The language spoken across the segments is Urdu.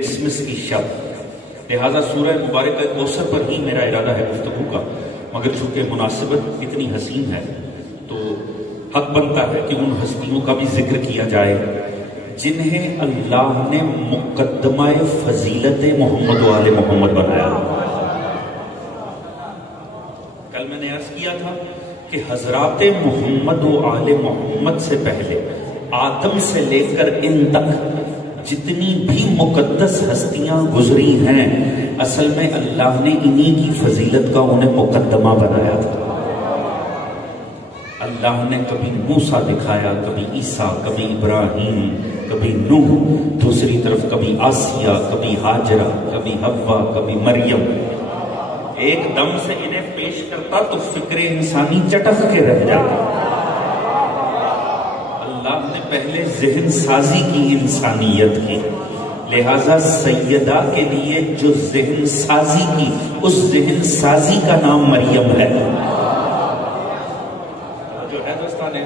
کرسمس کی شب، لہٰذا سورہ مبارکہ کوثر پر ہی میرا ارادہ ہے گفتگو کا، مگر چونکہ مناسبت اتنی حسین ہے تو حق بنتا ہے کہ ان ہستیوں کا بھی ذکر کیا جائے جنہیں اللہ نے مقدمہ فضیلت محمد و آل محمد بنایا۔ کل میں نے عرض کیا تھا کہ حضرات محمد و آل محمد سے پہلے آدم سے لے کر ان تک جتنی بھی مقدس ہستیاں گزری ہیں، اصل میں اللہ نے انہی کی فضیلت کا انہیں مقدمہ بنایا تھا۔ اللہ نے کبھی موسیٰ دکھایا، کبھی عیسیٰ، کبھی ابراہیم، کبھی نوح، دوسری طرف کبھی آسیہ، کبھی ہاجرہ، کبھی حوا، کبھی مریم۔ ایک دم سے انہیں پیش کرتا تو فکر انسانی چٹک کے رہ جاتا۔ اللہ نے پہلے ذہن سازی کی انسانیت کی، لہٰذا سیدہ کے لیے جو ذہن سازی کی، اس ذہن سازی کا نام مریم ہے۔ جو ہے دوستان،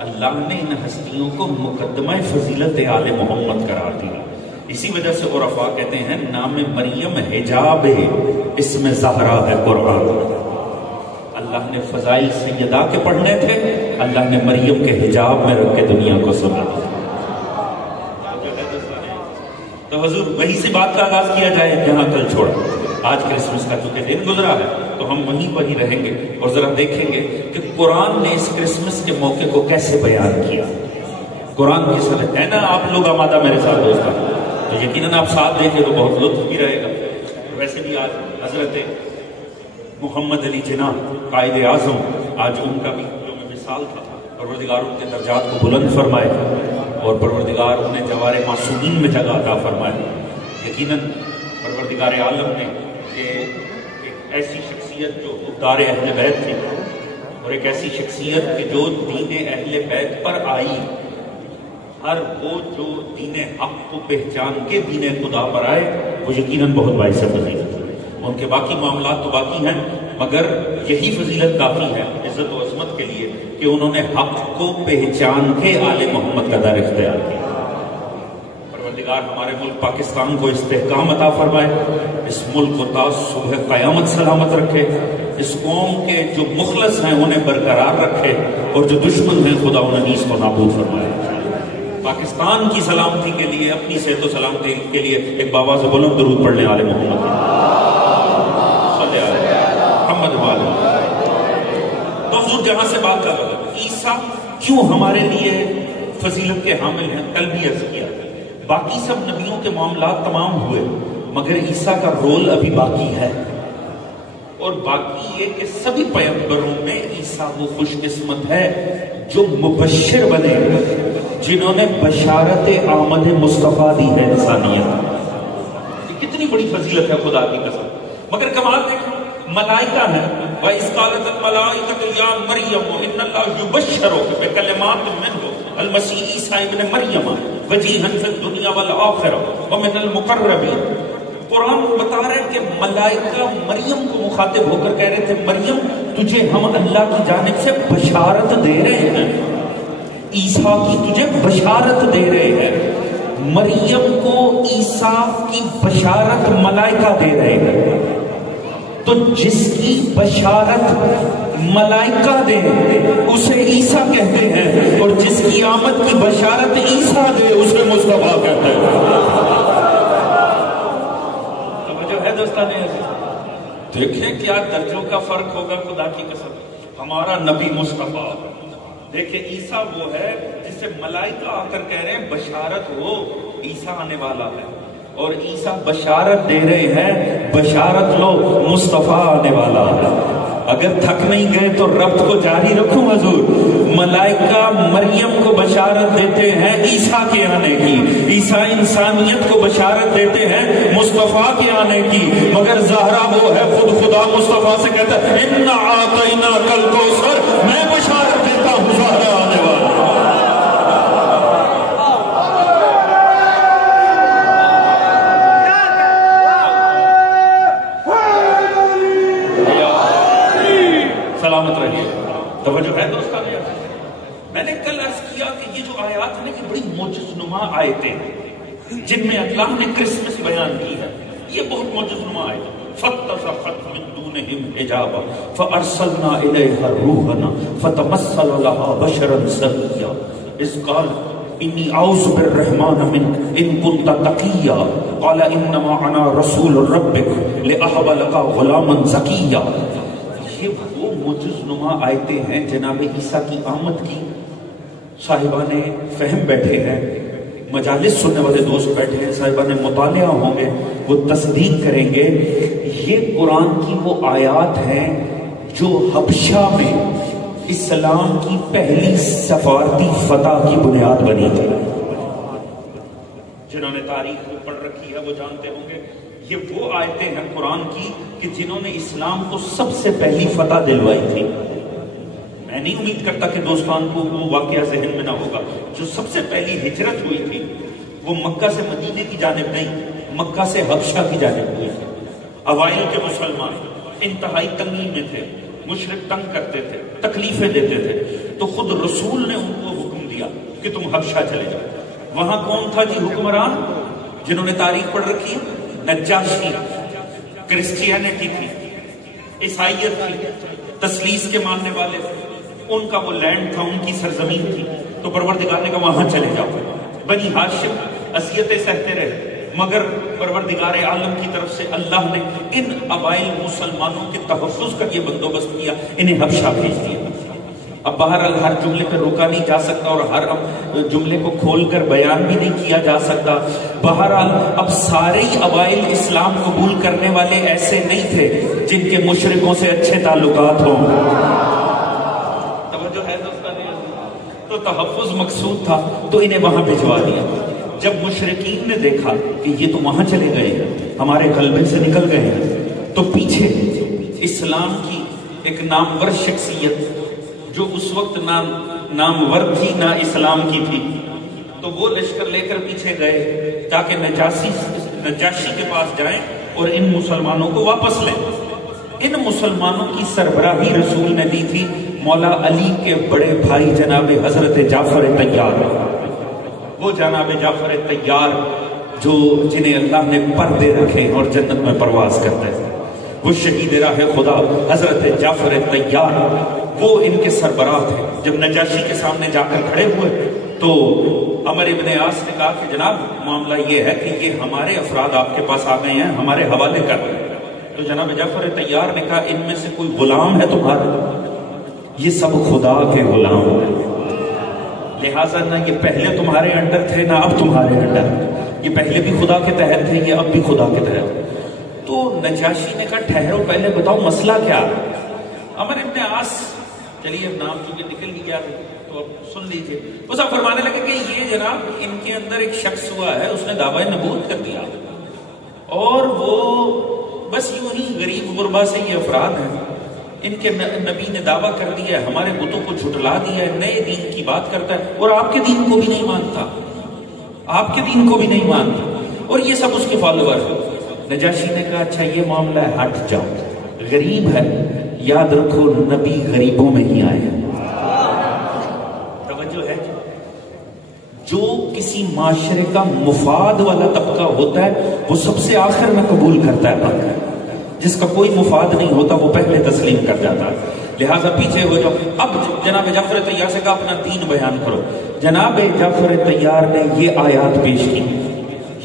اللہ نے ان ہستیوں کو مقدمہ فضیلت آل محمد قرار دیا۔ اسی وجہ سے عرفاء کہتے ہیں نام مریم حجاب ہے، اسم زہرا ہے قرآن۔ اللہ نے فضائل سیدہ کے پڑھنے تھے، اللہ نے مریم کے حجاب میں رکھ کے دنیا کو سنا دیا۔ تو حضور وہی سے بات کا آغاز کیا جائے جہاں کل چھوڑا۔ آج کرسمس کا چونکہ دن گزرا ہے تو ہم وہیں پر ہی رہیں گے اور ذرا دیکھیں گے کہ قرآن نے اس کرسمس کے موقع کو کیسے بیان کیا۔ قرآن کی صدق ہے نا، آپ لوگ آمادہ میرے ساتھ دوستان، تو یقیناً آپ ساتھ دیں گے تو بہت لطف بھی رہے گا۔ ویسے بھی آج حضرت محمد علی جناح قائد اعظم، آج ان کا بھی یوم وصال تھا۔ پروردگار ان کے درجات کو بلند فرمائے اور پروردگار انہیں جوار معصومین میں جگہ عطا فرمائے۔ یقیناً پروردگار عالم نے ایک ایسی شخصیت جو دار اہل بیت تھی اور ایک ایسی شخصیت کہ جو دین اہل بیت پر آئی، ہر وہ جو دین حق کو پہچان کے دین خدا پر آئے، وہ یقیناً بہت باعث فضیلت ہے۔ ان کے باقی معاملات تو باقی ہیں، مگر یہی فضیلت کافی ہے عزت و عظمت کے لیے کہ انہوں نے حق کو پہچان کے آل محمد کا در اختیار کیا۔ پروردگار ہمارے ملک پاکستان کو استحکام عطا فرمائے، اس ملک کو تا صبح قیامت سلامت رکھے، اس قوم کے جو مخلص ہیں انہیں برقرار رکھے اور جو دشمن ہیں خدا انہیں اس کو نابود فرمائے۔ پاکستان کی سلامتی کے لیے، اپنی صحت و سلامتی کے لیے ایک بابا سے بلند درود پڑھنے والے محمد تو حضور جہاں سے بات کر رہا ہے عیسیٰ کیوں ہمارے لیے فضیلت کے حامل ہیں، کل بھی عرض کیا۔ باقی سب نبیوں کے معاملات تمام ہوئے مگر عیسیٰ کا رول ابھی باقی ہے، اور باقی یہ کہ سبھی پیغمبروں میں عیسیٰ وہ خوش قسمت ہے جو مبشر بنے، جنہوں نے بشارت آمد مصطفیٰ دی ہے انسانیت۔ یہ کتنی بڑی فضیلت ہے خدا کی قسم۔ مگر کمال دیکھو، ملائکہ ہیں، وَإِذْ قَالَتِ الْمَلَائِكَةُ يَا مَرْيَمُ إِنَّ اللَّهَ يُبَشِّرُكِ بِكَلِمَاتٍ مِّنْهُ الْمَسِيحَ عِیسیٰ ابْنَ مَرْیَمَ وَجِیہًا فِی الدُّنْیَا وَالْآخِرَةِ وَمِنَ الْمُقَرَّبِینَ۔ قرآن بتا رہے ہیں کہ ملائکہ مریم کو مخاطب ہو کر کہہ رہے تھے، مریم تجھے ہم اللہ کی جانب سے بشارت دے رہے ہیں، عیسیٰ کی تجھے بشارت دے رہے ہیں۔ مریم کو عیسیٰ کی بشارت ملائکہ دے رہے ہیں، تو جس کی بشارت ملائکہ دے اسے عیسیٰ کہتے ہیں، اور جس کی آمد کی بشارت عیسیٰ دے اسے مصطفیٰ کہتے ہیں۔ توجہ ہے دوستان، دیکھیں کیا درجوں کا فرق ہوگا خدا کی قسم۔ ہمارا نبی مصطفیٰ، دیکھیں عیسیٰ وہ ہے جس سے ملائکہ آ کر کہہ رہے ہیں بشارت ہو، عیسیٰ آنے والا ہے، اور عیسیٰ بشارت دے رہے ہیں بشارت لو مصطفیٰ آنے والا ہے۔ اگر تھک نہیں گئے تو ربط کو جاری رکھوں حضور۔ ملائکہ مریم کو بشارت دیتے ہیں عیسیٰ کے آنے کی، عیسیٰ انسانیت کو بشارت دیتے ہیں مصطفیٰ کے آنے کی، مگر زہرا وہ ہے خود خدا مصطفیٰ سے کہتا ہے اِنَّا أَعْطَيْنَاكَ الْكَوْثَرَ، میں بشارت دیتا ہوں زہرا آنے والا۔ سلامت رہیے۔ توجہ ہے دوستان، میں نے کل عرض کیا کہ یہ جو آیات ہیں کہ بڑی معجز نما آیتیں ہیں، جن میں اللہ نے کرسمس بیان کی ہے. یہ بہت معجزہ ہے. فَاتَّخَذَتْ مِن دُونِهِمْ حِجَابًا فَأَرْسَلْنَا إِلَيْهَا رُوحَنَا فَتَمَثَّلَ لَهَا بَشَرًا سَوِيًّا إِذْ قَالَ إِنِّي أَعُوذُ بِالرَّحْمَنِ مِنكَ إِن كُنتَ تَقِيًّا قَالَ إِنَّمَا أَنَا رَسُولُ رَبِّكَ لِأَهَبَ لَكَ غُلَامًا زَكِيًّا. یہ وہ معجزہ آیتیں ہیں جناب عیسیٰ کی آمد کی. صاحبان فہم بیٹھے ہیں, مجالس سننے والے دوست بیٹھے ہیں, صاحبان مطالعہ ہوں گے, وہ تصدیق کریں گے. یہ قرآن کی وہ آیات ہیں جو حبشہ میں اسلام کی پہلی سفارتی فتح کی بنیاد بنی تھی. جنہوں نے تاریخ کو پڑھ رکھی ہے وہ جانتے ہوں گے یہ وہ آیتیں ہیں قرآن کی کہ جنہوں نے اسلام کو سب سے پہلی فتح دلوائی تھی. میں نہیں امید کرتا کہ دوستان کو وہ واقعہ ذہن میں نہ ہوگا. جو سب سے پہلی ہجرت ہوئی تھی وہ مکہ سے مدینے کی جانب نہیں, مکہ سے حبشہ کی جانب ہوئی تھی. اوائل کے مسلمان انتہائی تنگی میں تھے, مشرک تنگ کرتے تھے, تکلیفیں دیتے تھے, تو خود رسول نے ان کو حکم دیا کہ تم حبشہ چلے جاؤ. وہاں کون تھا جی حکمران جنہوں نے تاریخ پڑھ رکھی ہے؟ نجاشی. کرسچینٹی تھی, عیسائیت تھی, تثلیث کے ماننے والے تھے. ان کا وہ لینڈ تھا, ان کی سرزمین تھی. تو پروردگار نے کہا وہاں چلے جاؤ. بنی ہاشم اذیتیں سہتے رہے, مگر پروردگار عالم کی طرف سے اللہ نے ان قبائل مسلمانوں کے تحفظ کا یہ بندوبست کیا, انہیں حبشہ بھیج دیا. اب بہرحال ہر جملے پہ روکا نہیں جا سکتا اور ہر جملے کو کھول کر بیان بھی نہیں کیا جا سکتا. بہرحال اب سارے قبائل اسلام قبول کرنے والے ایسے نہیں تھے جن کے مشرکوں سے اچھے تعلقات ہوں. توجہ ہے دوستان, تو تحفظ مقصود تھا تو انہیں وہاں بھجوا دیا. جب مشرکین نے دیکھا کہ یہ تو وہاں چلے گئے ہیں, ہمارے قلبے سے نکل گئے ہیں, تو پیچھے اسلام کی ایک نامور شخصیت جو اس وقت نہ نامور تھی نہ اسلام کی تھی, تو وہ لشکر لے کر پیچھے گئے تاکہ نجاشی کے پاس جائیں اور ان مسلمانوں کو واپس لیں. ان مسلمانوں کی سربراہی رسول نے دی تھی مولا علی کے بڑے بھائی جناب حضرت جعفر طیار. وہ جناب جعفر طیار جو جنہیں اللہ نے پردے رکھے اور جنت میں پرواز کرتے ہیں, وہ شہید راہ خدا حضرت جعفر طیار وہ ان کے سربراہ تھے. جب نجاشی کے سامنے جا کر کھڑے ہوئے تو عمر ابن عاص نے کہا کہ جناب معاملہ یہ ہے کہ یہ ہمارے افراد آپ کے پاس آ گئے ہیں, ہمارے حوالے کر رہے ہیں. تو جناب جعفر طیار نے کہا ان میں سے کوئی غلام ہے تمہارا؟ یہ سب خدا کے غلام ہیں, لہٰذا نہ یہ پہلے تمہارے انڈر تھے نہ اب تمہارے انڈر. یہ پہلے بھی خدا کے تحت تھے, یہ اب بھی خدا کے تحت. تو نجاشی نے کہا ٹھہرو پہلے بتاؤ مسئلہ کیا. عمر ابن عاص, چلیے اب نام چونکہ نکل گیا تو اب سن لیجئے, وہ سب فرمانے لگے کہ یہ جناب ان کے اندر ایک شخص ہوا ہے, اس نے دعویٰ نبوت کر دیا اور وہ بس یوں ہی غریب غربا سے یہ افراد ہیں. ان کے نبی نے دعویٰ کر دیا ہے, ہمارے بتوں کو جھٹلا دیا ہے, نئے دین کی بات کرتا ہے اور آپ کے دین کو بھی نہیں مانتا, آپ کے دین کو بھی نہیں مانتا, اور یہ سب اس کے فالوور ہیں. نجاشی نے کہا اچھا یہ معاملہ ہے, ہٹ جاؤ, غریب ہے, یاد رکھو نبی غریبوں میں ہی آئے ہیں. توجہ ہے, جو کسی معاشرے کا مفاد والا طبقہ ہوتا ہے وہ سب سے آخر میں قبول کرتا ہے بات, جس کا کوئی مفاد نہیں ہوتا وہ پہلے تسلیم کر جاتا ہے. لہٰذا پیچھے ہو جاؤ. اب جناب جعفر طیار سے کہا اپنا دین بیان کرو. جناب جعفر طیار نے یہ آیات پیش کی.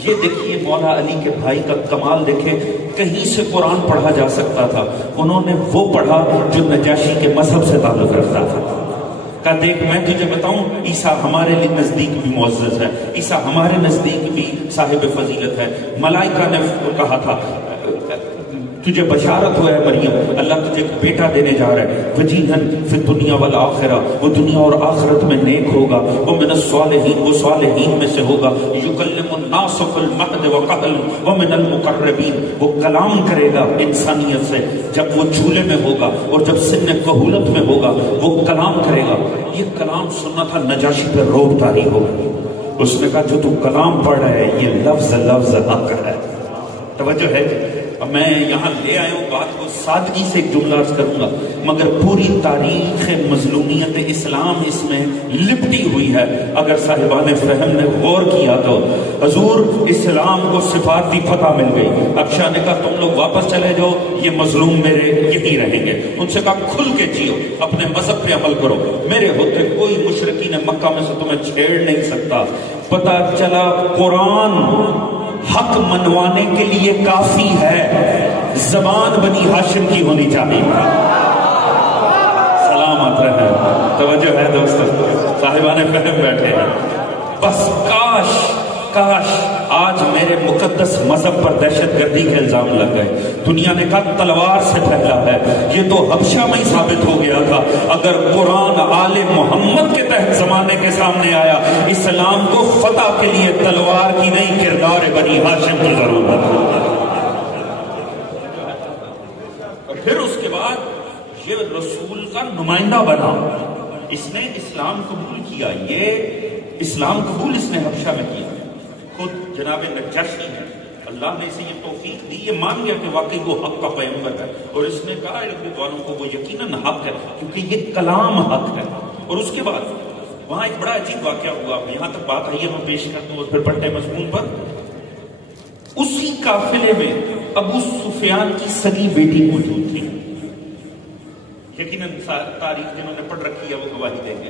یہ دیکھیے مولا علی کے بھائی کا کمال دیکھے, کہیں سے قرآن پڑھا جا سکتا تھا, انہوں نے وہ پڑھا جو نجاشی کے مذہب سے تعلق رکھتا تھا. کہا دیکھ میں تجھے بتاؤں, عیسیٰ ہمارے لیے نزدیک بھی معزز ہے, عیسیٰ ہمارے نزدیک بھی صاحب فضیلت ہے. ملائکہ نے کہا تھا تجھے بشارت ہوا ہے مریم, اللہ تجھے ایک بیٹا دینے جا رہا ہے, وجیہن فی الدنیا والآخرہ, وہ دنیا اور آخرت میں نیک ہوگا, وہ من الصالحین, وہ صالحین میں سے ہوگا, یکلم الناس فی المہد وکہل ومن المقربین, وہ کلام کرے گا انسانیت سے جب وہ جھولے میں ہوگا اور جب سن کہولت میں ہوگا وہ کلام کرے گا. یہ کلام سننا تھا, نجاشی پہ روب طاری ہو گئی. اس نے کہا جو تو کلام پڑھ رہا ہے یہ لفظ لفظ حق ہے. توجہ ہے, اب میں یہاں لے آیا ہوں بات کو سادگی سے ایک جملہ عرض کروں گا، مگر پوری تاریخ مظلومیت اسلام اس میں لپٹی ہوئی ہے۔ اگر صاحبان فہم نے غور کیا تو حضور اسلام کو صفاتی فتح مل گئی۔ اب شاہ نے کہا تم لوگ واپس چلے جاؤ، یہ مظلوم میرے یہی رہیں گے۔ ان سے کہا کھل کے جیو، اپنے مذہب پہ عمل کرو، میرے ہوتے کوئی مشرکین مکہ میں سے تمہیں چھیڑ نہیں سکتا۔ پتہ چلا قرآن حق منوانے کے لیے کافی ہے، زبان بنی ہاشم کی ہونی چاہیے۔ سلامت رہے، توجہ ہے دوستو، صاحبان فہم بیٹھے ہیں۔ بس کاش آج میرے مقدس مذہب پر دہشت گردی کے الزام لگ گئے۔ دنیا نے کہا تلوار سے پھیلا ہے، یہ تو حبشہ میں ہی ثابت ہو گیا تھا۔ اگر قرآن آل محمد کے تحت زمانے کے سامنے آیا، اسلام کو فتح کے لیے تلوار کی نہیں کردار بنی ہاشم کی ضرورت ہے۔ اور پھر اس کے بعد یہ رسول کا نمائندہ بنا، اس نے اسلام قبول کیا، یہ اسلام قبول اس نے حبشہ میں کیا۔ خود جناب نجاشی نے، اللہ نے اسے یہ توفیق دی، یہ مان گیا کہ واقعی وہ حق کا پیغمبر ہے، اور اس نے کہا علم والوں کو وہ یقیناً حق ہے کیونکہ یہ کلام حق ہے۔ اور اس کے بعد وہاں ایک بڑا عجیب واقعہ ہوا، یہاں تک بات آئی ہے میں پیش کر دوں اور پھر پلٹے مضمون پر۔ اسی قافلے میں ابو سفیان کی سگی بیٹی موجود تھی، یقیناً تاریخ جنہوں نے پڑھ رکھی ہے وہ گواہی دیں گے،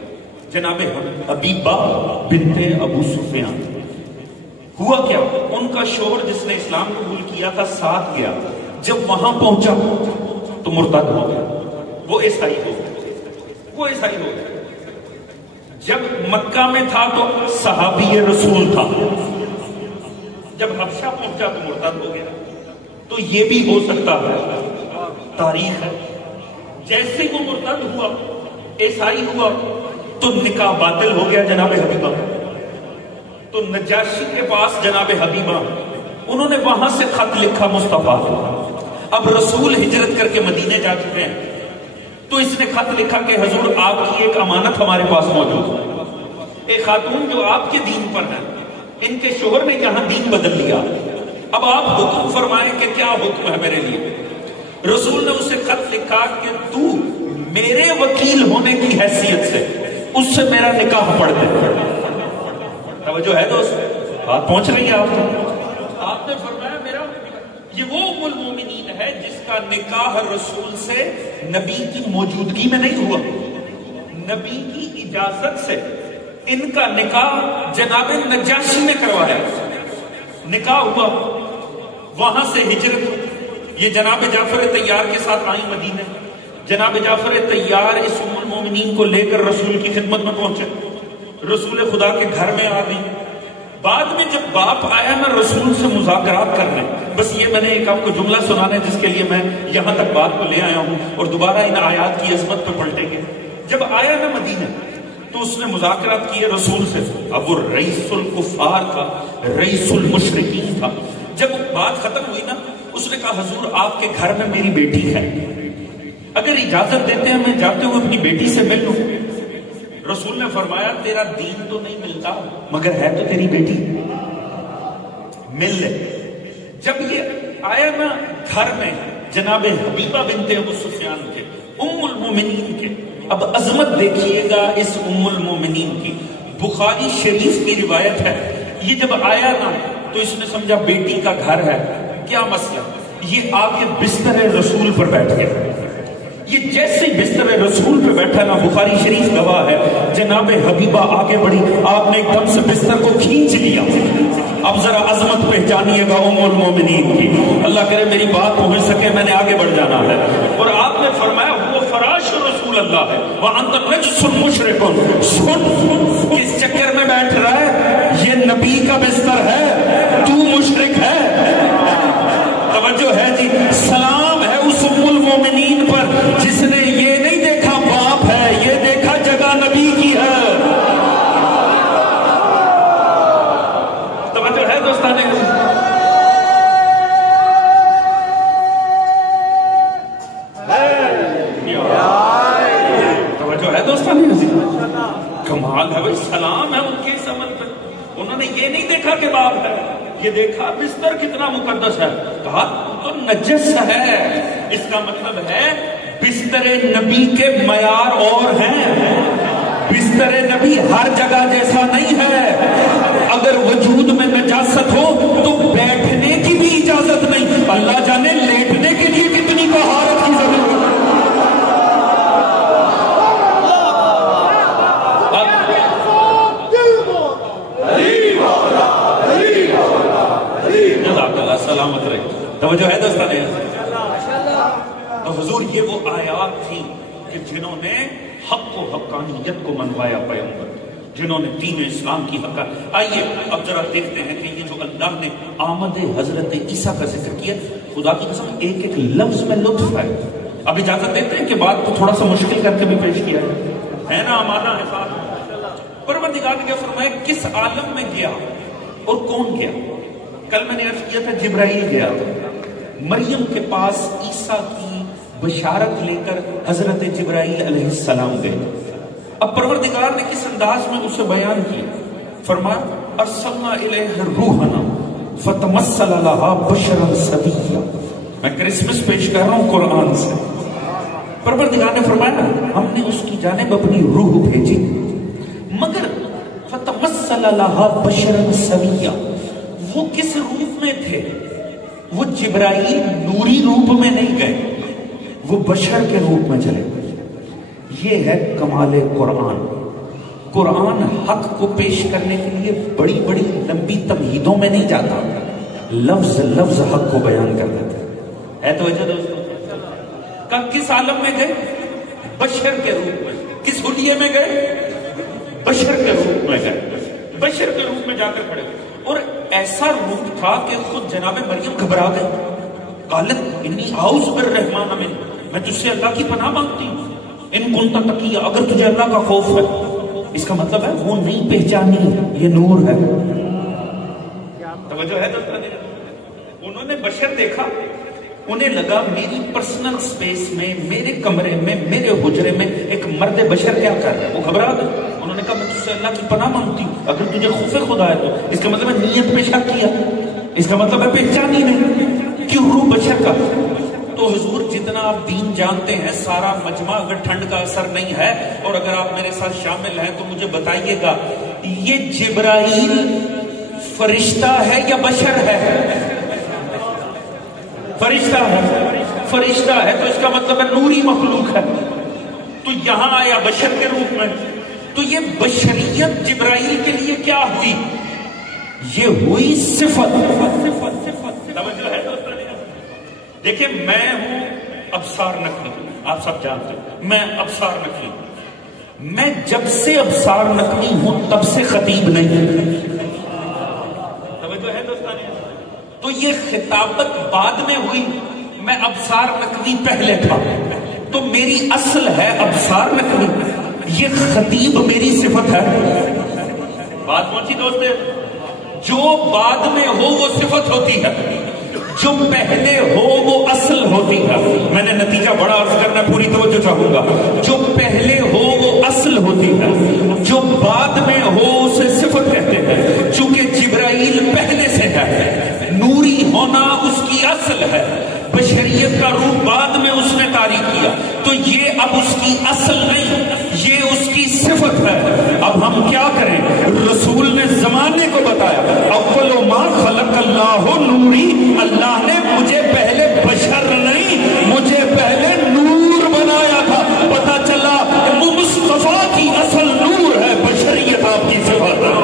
جناب حبیبہ بنت ابو سفیان۔ ہوا کیا، ان کا شوہر جس نے اسلام قبول کیا تھا ساتھ گیا، جب وہاں پہنچا تو مرتد ہو گیا، وہ عیسائی ہو گیا۔ جب مکہ میں تھا تو صحابی رسول تھا، جب حبشہ پہنچا تو مرتد ہو گیا۔ تو یہ بھی ہو سکتا ہے، تاریخ ہے۔ جیسے وہ مرتد ہوا، عیسائی ہوا، تو نکاح باطل ہو گیا جناب حبیبہ۔ تو نجاشی کے پاس جناب حبیبہ، انہوں نے وہاں سے خط لکھا مصطفیٰ کو۔ اب رسول ہجرت کر کے مدینے جا چکے ہیں، تو اس نے خط لکھا کہ حضور آپ کی ایک امانت ہمارے پاس موجود ہے، ایک خاتون جو آپ کے دین پر ہے، ان کے شوہر نے یہاں دین بدل لیا، اب آپ حکم فرمائیں کہ کیا حکم ہے میرے لیے۔ رسول نے اسے خط لکھا کہ تو میرے وکیل ہونے کی حیثیت سے اس سے میرا نکاح پڑھ دے۔ توجہ ہے دوست، بات پہنچ رہی ہے آپ کو؟ آپ نے فرمایا میرا یہ وہ ام المومنین ہے جس کا نکاح رسول سے نبی کی موجودگی میں نہیں ہوا، نبی کی اجازت سے ان کا نکاح جناب نجاشی نے کروایا، نکاح ہوا، وہاں سے ہجرت، یہ جناب جعفر طیار کے ساتھ آئی مدینے۔ جناب جعفر طیار اس ام المومنین کو لے کر رسول کی خدمت میں پہنچے، رسول خدا کے گھر میں آ گئی۔ بعد میں جب باپ آیا نا رسول سے مذاکرات کرنے، بس یہ میں نے ایک آپ کو جملہ سنانا ہے جس کے لیے میں یہاں تک بات کو لے آیا ہوں، اور دوبارہ ان آیات کی عظمت پہ پلٹیں گے۔ جب آیا نا مدینہ تو اس نے مذاکرات کیے رسول سے، اب وہ رئیس الکفار تھا، رئیس المشرکین تھا۔ جب بات ختم ہوئی نا، اس نے کہا حضور آپ کے گھر میں میری بیٹی ہے، اگر اجازت دیتے ہیں میں جاتے ہوئے اپنی بیٹی سے مل لوں۔ رسول نے فرمایا تیرا دین تو نہیں ملتا مگر ہے تو تیری بیٹی، مل لے۔ جب یہ آیا نا گھر میں جناب حبیبہ بنت ابو سفیان کے، ام المومنین کے، اب عظمت دیکھیے گا اس ام المومنین کی، بخاری شریف کی روایت ہے، یہ جب آیا نا تو اس نے سمجھا بیٹی کا گھر ہے، کیا مسئلہ، یہ آ کے بستر رسول پر بیٹھ گیا۔ یہ جیسے بستر رسول پہ بیٹھا نا، بخاری شریف گواہ ہے، جناب حبیبہ آگے بڑھی، آپ نے ایک دم سے بستر کو کھینچ لیا۔ اب ذرا عظمت پہچانیے گا ام المومنین کی، اللہ کرے میری بات پہنچ سکے، میں نے آگے بڑھ جانا ہے۔ اور آپ نے فرمایا وہ فراش رسول اللہ ہے، وَأَنْتَ نَجْسٌ مُشْرِكٌ، سن کس چکر میں بیٹھ رہا ہے، یہ نبی کا بستر ہے، تو مشرک ہے۔ توجہ ہے جی، سلام ہے اس ام المومنین پر جس نے یہ نہیں دیکھا باپ ہے، یہ دیکھا جگہ نبی کی ہے۔ توجہ ہے دوستان، توجہ ہے دوستان، کمال ہے بھائی، سلام ہے ان کے اس عمل پر۔ انہوں نے یہ نہیں دیکھا کہ باپ ہے، یہ دیکھا بستر کتنا مقدس ہے، کہا تو نجس ہے. اس کا مطلب ہے بستر نبی کے معیار اور ہیں. بستر نبی ہر جگہ جیسا نہیں ہے. اگر وجود میں نجاست ہو تو بیٹھنے کی بھی اجازت نہیں. اللہ جانے لیٹنے کے لیے کتنی طہارت کی ضرورت ہے. سلامت رہے. توجہ ہے دوستان. تو حضور یہ وہ آیات تھی کہ جنہوں نے حق و حقانیت کو منوایا پیغمبر, جنہوں نے دین اسلام کی حق. آئیے اب ذرا دیکھتے ہیں کہ یہ جو اللہ نے آمد حضرت عیسیٰ کا ذکر کیا, خدا کی قسم ایک ایک لفظ میں لطف ہے. اب اجازت دیتے ہیں کہ بات کو تھوڑا سا مشکل کر کے بھی پیش کیا ہے نا. آمادہ ہے ساتھ. پروردگار نے کیا فرمایا, کس عالم میں گیا اور کون گیا. کل میں نے عرض کیا تھا جبرائیل گیا تھا مریم کے پاس عیسیٰ کی بشارت لے کر. حضرت جبرائیل علیہ السلام گئے. اب پروردگار نے کس انداز میں اسے بیان کیا, فرمایا ارسلنا الیہ روحنا فتمثل لها بشرا سویا. میں کرسمس پیش کر رہا ہوں قرآن سے. پروردگار نے فرمایا ہم نے اس کی جانب اپنی روح بھیجی, مگر فتمثل لها بشرا سویا. وہ کس روپ میں تھے؟ وہ جبرائیل نوری روپ میں نہیں گئے, وہ بشر کے روپ میں چلے. یہ ہے کمال قرآن. قرآن حق کو پیش کرنے کے لیے بڑی بڑی لمبی تمہیدوں میں نہیں جاتا, لفظ لفظ حق کو بیان کر دیتا ہے. تو وجہ دوستوں کس عالم میں گئے؟ بشر کے روپ میں. کس حلیے میں گئے؟ بشر کے روپ میں گئے. بشر کے روپ میں جا کر کھڑے. اور ایسا روپ تھا کہ خود جناب مریم گھبرا گئی. قالت انی اعوذ بالرحمن من, میں تجھ سے اللہ کی پناہ مانگتی ہوں. ان کنت تقیہ, اگر تجھے اللہ کا خوف ہے. اس کا مطلب ہے وہ نہیں پہچانی, یہ نور ہے. توجہ ہے دوستان. انہوں نے بشر دیکھا, انہیں لگا میری پرسنل سپیس میں, میرے کمرے میں, میرے حجرے میں ایک مرد بشر کیا کر رہا ہے. وہ گھبرا گئے. انہوں نے کہا میں تجھ سے اللہ کی پناہ مانگتی ہوں, اگر تجھے خوف خدا ہے تو. اس کا مطلب ہے نیت میں شک کیا, اس کا مطلب ہے پہچانی نہیں. کیوں روح بشر کا. تو حضور جتنا آپ دین جانتے ہیں سارا مجمع اگر ٹھنڈ کا اثر نہیں ہے, اور اگر آپ میرے ساتھ شامل ہیں تو مجھے بتائیے گا یہ جبرائیل فرشتہ ہے یا بشر ہے؟ فرشتہ ہے. فرشتہ ہے تو اس کا مطلب ہے نوری مخلوق ہے. تو یہاں آیا بشر کے روپ میں. تو یہ بشریت جبرائیل کے لیے کیا ہوئی؟ یہ ہوئی صفت. دیکھیں میں ہوں ابصار نقلی, آپ سب جانتے ہیں میں ابصار نقلی. میں جب سے ابصار نقلی ہوں تب سے خطیب نہیں. توجہ ہے دوستانی. تو یہ خطابت بعد میں ہوئی, میں ابصار نقلی پہلے تھا. تو میری اصل ہے ابصار نقلی, یہ خطیب میری صفت ہے. بات پہنچی دوست. جو بعد میں ہو وہ صفت ہوتی ہے, جو پہلے ہو وہ اصل ہوتی ہے. میں نے نتیجہ بڑا عرض کرنا, پوری توجہ چاہوں گا. جو پہلے ہو وہ اصل ہوتی ہے, جو بعد میں ہو اسے صفت کہتے ہیں. چونکہ جبرائیل پہلے سے ہے, نوری ہونا اس کی اصل ہے. بشریت کا روح بعد میں اس نے تاریخ کیا, تو یہ اب اس کی اصل نہیں, یہ اس کی صفت ہے. اب ہم کیا کریں؟ رسول نے زمانے کو بتایا اول ما خلق اللہ نوری, اللہ نے مجھے پہلے بشر نہیں, مجھے پہلے نور بنایا تھا. پتا چلا مصطفیٰ کی اصل نور ہے, بشریت آپ کی صفت ہے.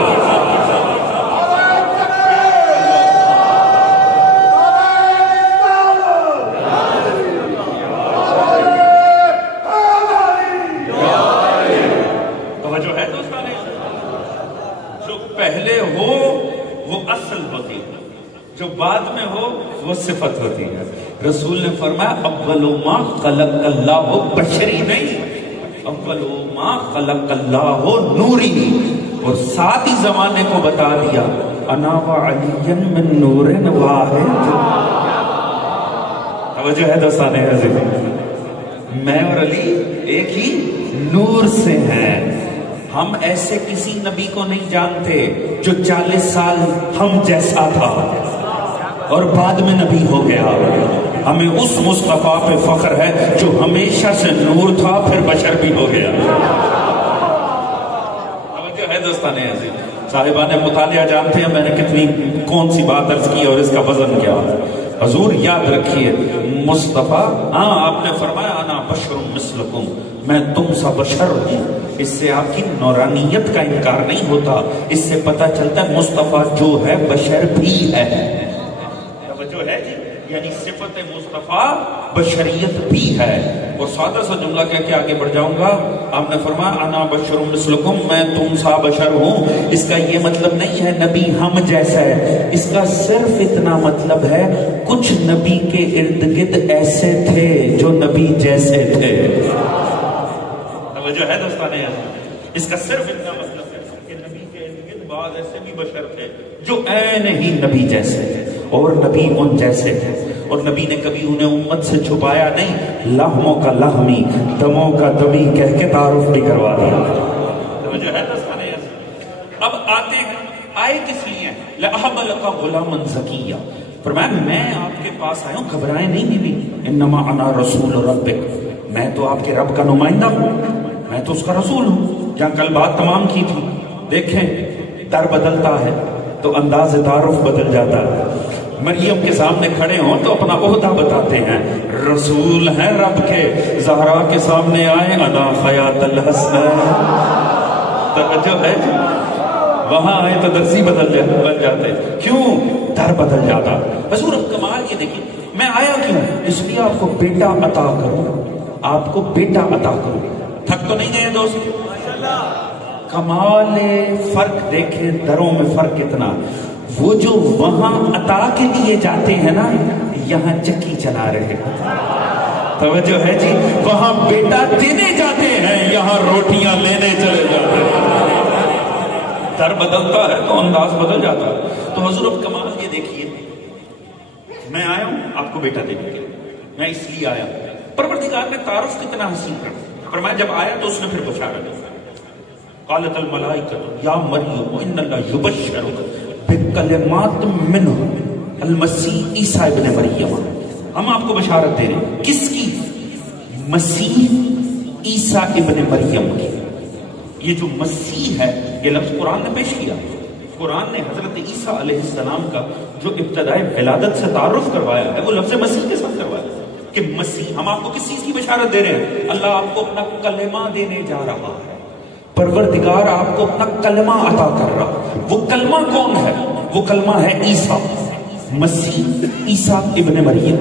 پہلے ہو وہ اصل ہوتی ہے, جو بعد میں ہو وہ صفت ہوتی ہے. رسول نے فرمایا اول ما خلق اللہ بشری نہیں, اول ما خلق اللہ نوری. اور ساتھ ہی زمانے کو بتا دیا انا وعلی من نور واحد. توجہ ہے دوستان عزیز, میں اور علی ایک ہی نور سے ہیں. ہم ایسے کسی نبی کو نہیں جانتے جو 40 سال ہم جیسا تھا. اور بعد میں نبی ہو گیا. ہمیں اس مصطفیٰ پہ فخر ہے جو ہمیشہ سے نور تھا پھر بشر بھی ہو گیا. توجہ ہے دوستان عزیز. صاحبان مطالعہ جانتے ہیں میں نے کتنی کون سی بات عرض کی اور اس کا وزن کیا. حضور یاد رکھیے مصطفیٰ، ہاں آپ نے فرمایا انا بشر مثلکم، میں تم سا بشر ہوں. اس سے آپ کی نورانیت کا انکار نہیں ہوتا. اس سے پتہ چلتا ہے مصطفیٰ جو ہے بشر بھی ہے. توجہ ہے جی، یعنی صفت مصطفیٰ بشریت بھی ہے. اور سادہ سا جملہ کہہ کے آگے بڑھ جاؤں گا. آپ نے فرمایا انا بشر مثلکم، میں تم سا بشر ہوں. اس کا یہ مطلب نہیں ہے نبی ہم جیسا ہے. اس کا صرف اتنا مطلب ہے کچھ نبی کے ارد گرد ایسے تھے جو نبی جیسے تھے. توجہ ہے دوستان، اس کا صرف اتنا مطلب ہے کہ نبی کے ارد گرد بعض ایسے بھی بشر تھے جو عین ہی نبی جیسے تھے اور نبی ان جیسے تھے. اور نبی نے کبھی انہیں امت سے چھپایا نہیں. لحموں کا لحمی، دموں کا دمی کہہ کے تعارف بھی کروا دیا. توجہ ہے دوستان. اب آئے کس لیے؟ لَأَحْبَ لَكَ غُلَامًا زَكِيًّا. فرمایا میں آپ کے پاس آیا ہوں، گھبرائیں نہیں بیوی. انما انا رسول ربک، میں تو آپ کے رب کا نمائندہ ہوں، میں تو اس کا رسول ہوں. جہاں کل بات تمام کی تھی، دیکھیں در بدلتا ہے تو انداز تعارف بدل جاتا ہے. مریم کے سامنے کھڑے ہوں تو اپنا عہدہ بتاتے ہیں، رسول ہیں رب کے. زہرا کے سامنے آئے انا خیاط الحسن. توجہ ہے جی، وہاں آئے تو درسی بدل جاتے. کیوں؟ در بدل جاتا. حضور اب کمال یہ دیکھیں، میں آیا کیوں؟ اس لیے آپ کو بیٹا عطا کروں، آپ کو بیٹا عطا کروں. تھک تو نہیں گئے دوست؟ کمال فرق دیکھیں، دروں میں فرق کتنا. وہ جو وہاں عطا کے لیے جاتے ہیں نا، یہاں چکی چلا رہے. توجہ ہے جی، وہاں بیٹا دینے جاتے ہیں، یہاں روٹیاں لینے چلے جاتے ہیں. در بدلتا ہے تو انداز بدل جاتا ہے. تو حضور اب کمال یہ دیکھیے، میں آیا ہوں آپ کو بیٹا دینے کے لیے، میں اس لیے آیا ہوں. پروردگار نے تعارف کتنا حسین کر. فرمایا جب آیا تو اس نے پھر بشارت دی. قالت الملائکۃ یا مریم ان اللہ یبشرک بکلمات منہ المسیح عیسیٰ ابن مریم. ہم آپ کو بشارت دے رہے ہیں. کس کی؟ مسیح عیسیٰ ابن مریم کی. یہ جو مسیح ہے یہ لفظ قرآن نے پیش کیا. قرآن نے حضرت عیسیٰ علیہ السلام کا جو ابتدائی ولادت سے تعارف کروایا ہے وہ لفظ مسیح کے ساتھ کروایا کہ مسیح. ہم آپ کو کس چیز کی بشارت دے رہے ہیں؟ اللہ آپ کو اپنا کلمہ دینے جا رہا ہے. پروردگار آپ کو اپنا کلمہ عطا کر رہا. وہ کلمہ کون ہے؟ وہ کلمہ ہے عیسیٰ، مسیح عیسیٰ ابن مریم.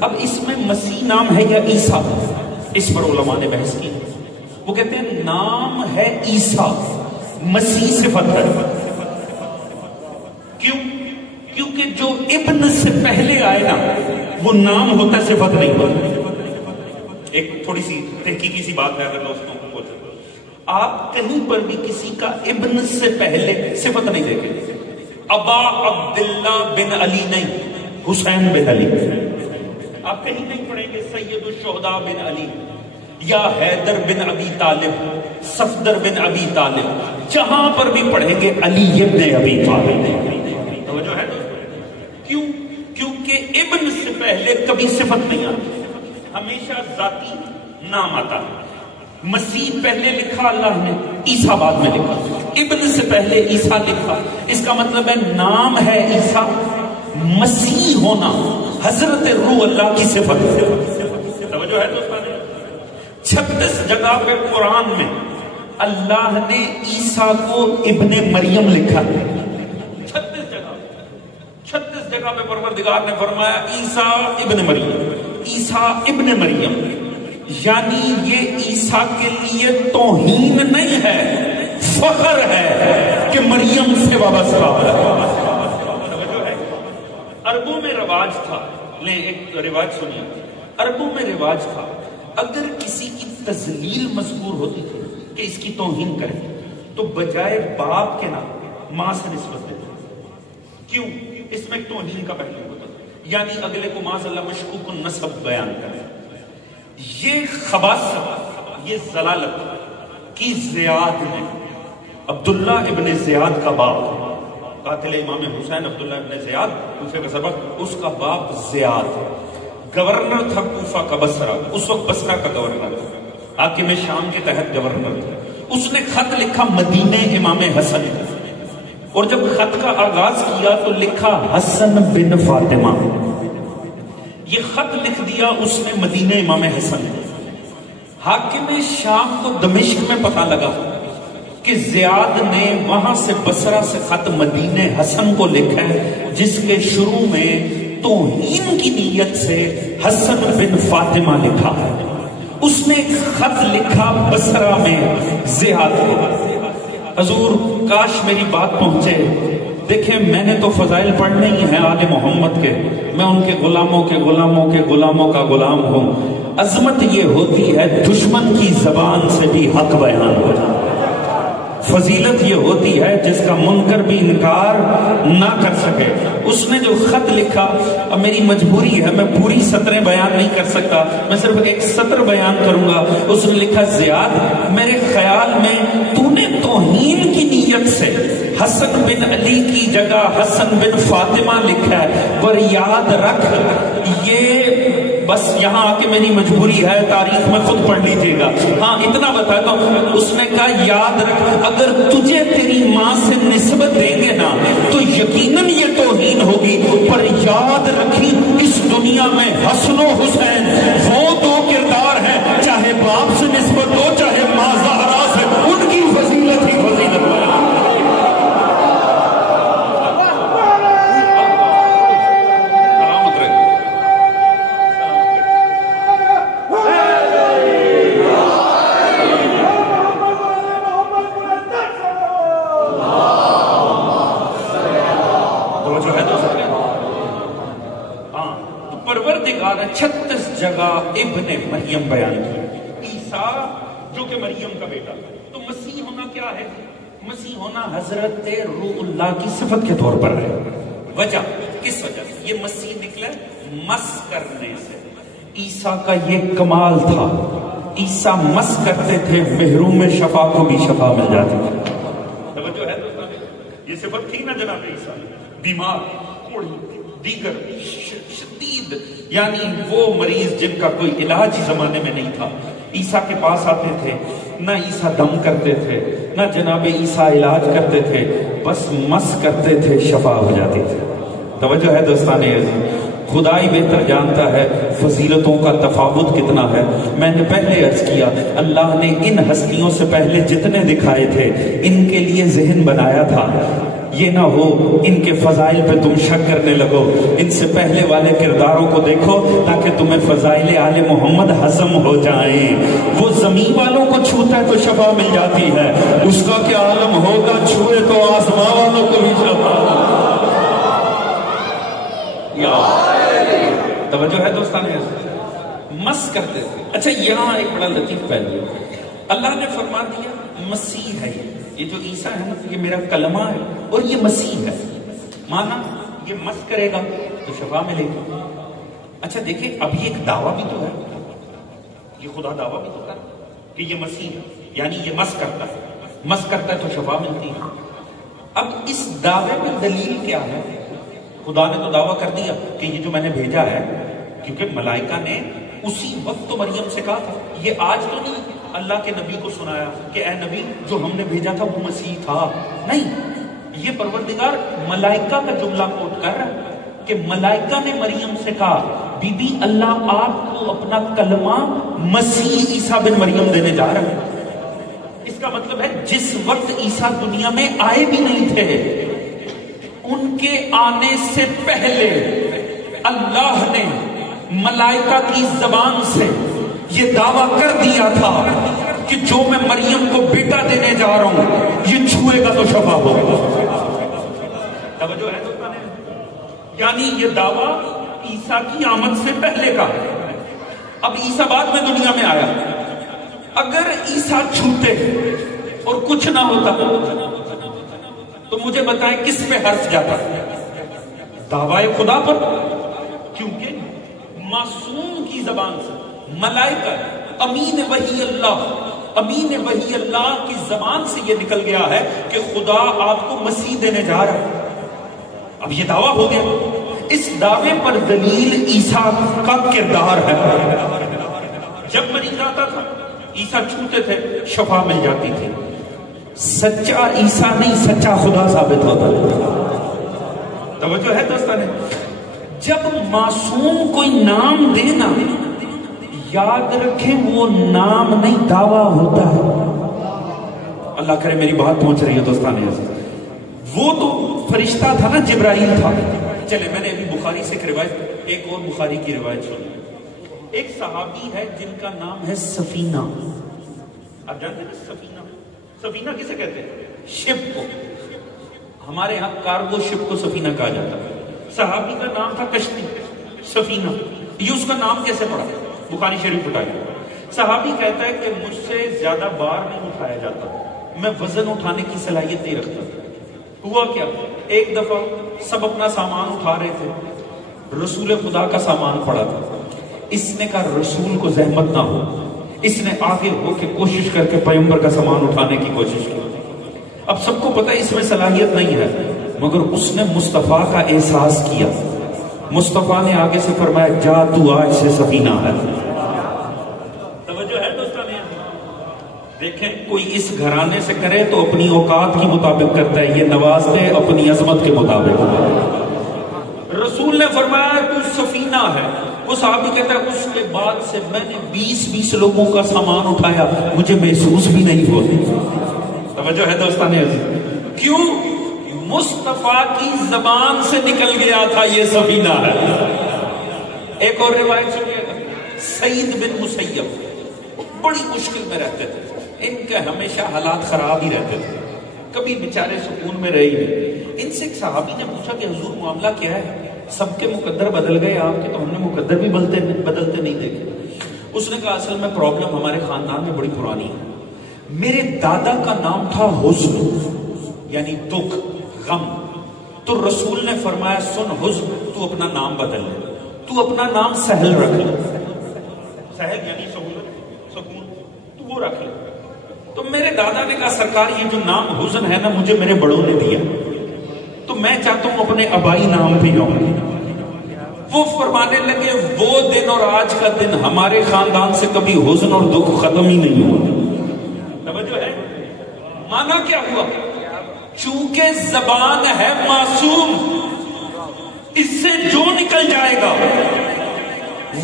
اب اس میں مسیح نام ہے یا عیسیٰ؟ اس پر علماء نے بحث کی. وہ کہتے ہیں نام ہے عیسیٰ، مسیح صفت ہے. کیوں؟ کیونکہ جو ابن سے پہلے آئے نا وہ نام ہوتا ہے، صفت نہیں ہوتا. ایک تھوڑی سی تحقیقی سی بات ہے، اگر دوستوں کو بولتے آپ کہیں پر بھی کسی کا ابن سے پہلے صفت نہیں دیکھیں. ابا عبداللہ بن علی نہیں، حسین بن علی. آپ کہیں نہیں پڑھیں گے سید الشہداء بن علی یا حیدر بن ابی طالب، صفدر بن ابی طالب. جہاں پر بھی پڑھیں گے علی ابن ابی طالب. توجہ ہے؟ کیوں؟ کیونکہ ابن سے پہلے کبھی صفت نہیں آتی، ہمیشہ ذاتی نام آتا ہے. مسیح پہلے لکھا اللہ نے، عیسیٰ بعد میں لکھا. ابن سے پہلے عیسیٰ لکھا. اس کا مطلب ہے نام ہے عیسیٰ، مسیح ہونا حضرت روح اللہ کی صفت ہے. توجہ ہے دوستان. 36 جگہ پہ قرآن میں اللہ نے عیسیٰ کو ابن مریم لکھا. 36 جگہ پہ پروردگار نے فرمایا عیسیٰ ابن مریم، عیسیٰ ابن مریم. یعنی یہ عیسیٰ کے لیے توہین نہیں ہے، فخر ہے کہ مریم سے وابستہ ہے. عربوں میں رواج تھا، لیں ایک رواج سنیے. عربوں میں رواج تھا اگر کسی کی تذلیل مذکور ہوتی تھی کہ اس کی توہین کرے تو بجائے باپ کے نام ماں سے نسبت دیتے. کیوں؟ اس میں توہین کا پہلو ہوتا تھا، یعنی اگلے کو معاذ اللہ مشکوک النسب بیان کرے. یہ خباثت، یہ ضلالت کی زیاد نے عبداللہ ابن زیاد کا باپ قاتل امام حسین عبداللہ ابن زیاد، کوفے کا سبق، اس کا باپ زیاد گورنر تھا کوفہ کا، بصرہ، اس وقت بصرہ کا گورنر تھا، حاکم شام کے تحت گورنر تھا۔ اس نے خط لکھا مدینے امام حسن، اور جب خط کا آغاز کیا تو لکھا حسن بن فاطمہ، یہ خط لکھ دیا اس نے مدینے امام حسن۔ حاکم شام کو دمشق میں پتہ لگا کہ زیاد نے وہاں سے بصرہ سے خط مدینے حسن کو لکھا ہے، جس کے شروع میں توہین کی نیت سے حسن بن فاطمہ لکھا ہے۔ اس نے ایک خط لکھا بصرہ میں زیاد کو۔ حضور کاش میری بات پہنچے۔ دیکھیں میں نے تو فضائل پڑھنے ہی ہیں آل محمد کے، میں ان کے غلاموں کے غلاموں کے غلاموں کا غلام ہوں۔ عظمت یہ ہوتی ہے دشمن کی زبان سے بھی حق بیان ہو جائے، فضیلت یہ ہوتی ہے جس کا منکر بھی انکار نہ کر سکے۔ اس نے جو خط لکھا، اب میری مجبوری ہے میں پوری سطریں بیان نہیں کر سکتا، میں صرف ایک سطر بیان کروں گا۔ اس نے لکھا زیاد میرے خیال میں تو نے توہین کی نیت سے حسن بن علی کی جگہ حسن بن فاطمہ لکھا ہے، پر یاد رکھ یہ بس یہاں آ کے میری مجبوری ہے، تاریخ میں خود پڑھ لیجیے گا۔ ہاں اتنا بتاتا ہوں، اس نے کہا یاد رکھ اگر تجھے تیری ماں سے نسبت دیں گے نا تو یقیناً یہ توہین ہوگی، پر یاد رکھی اس دنیا میں حسن و حسین وہ دو کردار ہیں، چاہے باپ سے نسبت ہو چاہے ماں زہرا سے، ان کی فضیلت ہی فضیلت ہے۔ پروردگار نے 36 جگہ ابن مریم بیان کی، عیسیٰ جو کہ مریم کا بیٹا۔ تو مسیح ہونا کیا ہے؟ مسیح ہونا حضرت روح اللہ کی صفت کے طور پر ہے۔ وجہ کس وجہ سے یہ مسیح نکلا؟ مس کرنے سے۔ عیسیٰ کا یہ کمال تھا، عیسیٰ مس کرتے تھے، محروم شفا کو بھی شفا مل جاتی تھی۔ توجہ ہے یہ صفت تھی نا جناب عیسیٰ، بیمار، کوڑی، دیگر شدید، یعنی وہ مریض جن کا کوئی علاج زمانے میں نہیں تھا، عیسیٰ کے پاس آتے تھے، نہ عیسیٰ دم کرتے تھے، نہ جناب عیسیٰ علاج کرتے تھے، بس مس کرتے تھے، شفا ہو جاتی تھی۔ توجہ ہے دوستان عزیز، خدائی بہتر جانتا ہے فضیلتوں کا تفاوت کتنا ہے۔ میں نے پہلے عرض کیا اللہ نے ان ہستیوں سے پہلے جتنے دکھائے تھے ان کے لیے ذہن بنایا تھا، یہ نہ ہو ان کے فضائل پہ تم شک کرنے لگو۔ ان سے پہلے والے کرداروں کو دیکھو تاکہ تمہیں فضائل آل محمد ہضم ہو جائیں۔ وہ زمین والوں کو چھوتا ہے تو شفا مل جاتی ہے، اس کا کیا عالم ہوگا چھوئے تو آسمان والوں کو بھی شفا۔ توجہ ہے دوستان، مس کرتے تھے۔ اچھا یہاں ایک بڑا لطیف پہلو، اللہ نے فرما دیا مسیح ہے، یہ جو عیسیٰ ہے نا یہ میرا کلمہ ہے اور یہ مسیح ہے، مانا یہ مس کرے گا تو شفا ملے گی۔ اچھا دیکھیں ابھی ایک دعویٰ بھی تو ہے، یہ خدا دعویٰ بھی تو کر کہ یہ مسیح ہے، یعنی یہ مس کرتا ہے تو شفا ملتی ہے۔ اب اس دعوے میں دلیل کیا ہے؟ خدا نے تو دعویٰ کر دیا کہ یہ جو میں نے بھیجا ہے، کیونکہ ملائکہ نے اسی وقت تو مریم سے کہا تھا، یہ آج تو نہیں اللہ کے نبی کو سنایا کہ اے نبی جو ہم نے بھیجا تھا وہ مسیح تھا، نہیں، یہ پروردگار ملائکہ کا جملہ کوٹ کر رہا ہے کہ ملائکہ نے مریم سے کہا بی بی اللہ آپ کو اپنا کلمہ مسیح عیسیٰ بن مریم دینے جا رہا ہے۔ اس کا مطلب ہے جس وقت عیسیٰ دنیا میں آئے بھی نہیں تھے، ان کے آنے سے پہلے اللہ نے ملائکہ کی زبان سے یہ دعویٰ کر دیا تھا کہ جو میں مریم کو بیٹا دینے جا رہا ہوں یہ چھوئے گا تو شفا ہوگا۔ توجہ ہے دوستان، یعنی یہ دعویٰ عیسیٰ کی آمد سے پہلے کا۔ اب عیسیٰ بعد میں دنیا میں آیا، اگر عیسیٰ چھوتے اور کچھ نہ ہوتا تو مجھے بتائیں کس پہ حرف جاتا؟ دعویٰ خدا پر، کیونکہ معصوم کی زبان سے ملائکہ امین وحی اللہ کی زبان سے یہ نکل گیا ہے کہ خدا آپ کو مسیح دینے جا رہا ہے۔ اب یہ دعویٰ ہو گیا، اس دعوے پر دلیل عیسیٰ کا کردار ہے۔ جب مریض آتا تھا عیسیٰ چھوتے تھے، شفا مل جاتی تھی۔ سچا عیسیٰ نہیں، سچا خدا ثابت ہوتا ہے۔ توجہ ہے دوستانے؟ جب معصوم کوئی نام دینا، یاد رکھیں وہ نام نہیں، دعویٰ ہوتا ہے۔ اللہ کرے میری بات پہنچ رہی ہے دوستانے۔ وہ تو فرشتہ تھا نا، جبرائیل تھا۔ چلے میں نے ابھی بخاری سے ایک روایت، ایک اور بخاری کی روایت سنی۔ ایک صحابی ہے جن کا نام ہے سفینہ۔ آپ جانتے ہیں سفینہ؟ سفینہ کسے کہتے ہیں؟ شپ کو۔ ہمارے ہاں کارگو شپ کو سفینہ کہا جاتا ہے۔ صحابی کا نام تھا کشتی، سفینہ۔ یہ اس کا نام کیسے پڑا؟ بخاری شریف اٹھائیے۔ صحابی کہتا ہے کہ مجھ سے زیادہ بار نہیں اٹھایا جاتا، میں وزن اٹھانے کی صلاحیت نہیں رکھتا۔ ہوا کیا، ایک دفعہ سب اپنا سامان اٹھا رہے تھے، رسول خدا کا سامان پڑا تھا۔ اس نے کہا رسول کو زحمت نہ ہو، اس نے آگے ہو کے کوشش کر کے پیغمبر کا سامان اٹھانے کی کوشش کی۔ اب سب کو پتہ اس میں صلاحیت نہیں ہے، مگر اس نے مصطفیٰ کا احساس کیا۔ مصطفیٰ نے آگے سے فرمایا جا تو آج سے سفینہ ہے۔ توجہ ہے دوستاں نے؟ دیکھیں کوئی اس گھرانے سے کرے تو اپنی اوقات کی مطابق کرتا ہے، یہ نوازتے اپنی عظمت کے مطابق۔ رسول نے فرمایا تو سفینہ ہے۔ وہ صحابی کہتا ہے اس کے بعد سے میں نے 20 لوگوں کا سامان اٹھایا، مجھے محسوس بھی نہیں ہوتا۔ توجہ ہے دوستان عزیز؟ کیوں؟ مصطفیٰ کی زبان سے نکل گیا تھا یہ سفینہ ہے۔ ایک اور روایت سنیے گا، سعید بن مسیب بڑی مشکل میں رہتے تھے، ان کے ہمیشہ حالات خراب ہی رہتے تھے، کبھی بیچارے سکون میں رہے نہیں۔ ان سے ایک صحابی نے پوچھا کہ حضور معاملہ کیا ہے؟ سب کے مقدر بدل گئے، آپ کے تو ہم نے مقدر بھی بدلتے نہیں دیکھے۔ اس نے کہا اصل میں پرابلم ہمارے خاندان میں بڑی پرانی ہے۔ میرے دادا کا نام تھا حزن، یعنی دکھ، غم۔ تو رسول نے فرمایا سن حزن، تو اپنا نام بدل لے، تو اپنا نام سہل رکھ لے۔ سہل یعنی سہولت، سکون، تو وہ رکھ لے۔ تو میرے دادا نے کہا سرکار یہ جو نام حزن ہے نا مجھے میرے بڑوں نے دیا، تو میں چاہتا ہوں اپنے آبائی نام پہ جاؤں۔ وہ فرمانے لگے وہ دن اور آج کا دن ہمارے خاندان سے کبھی حزن اور دکھ ختم ہی نہیں ہوا۔ توجہ ہے؟ مانا کیا ہوا؟ چونکہ زبان ہے معصوم، اس سے جو نکل جائے گا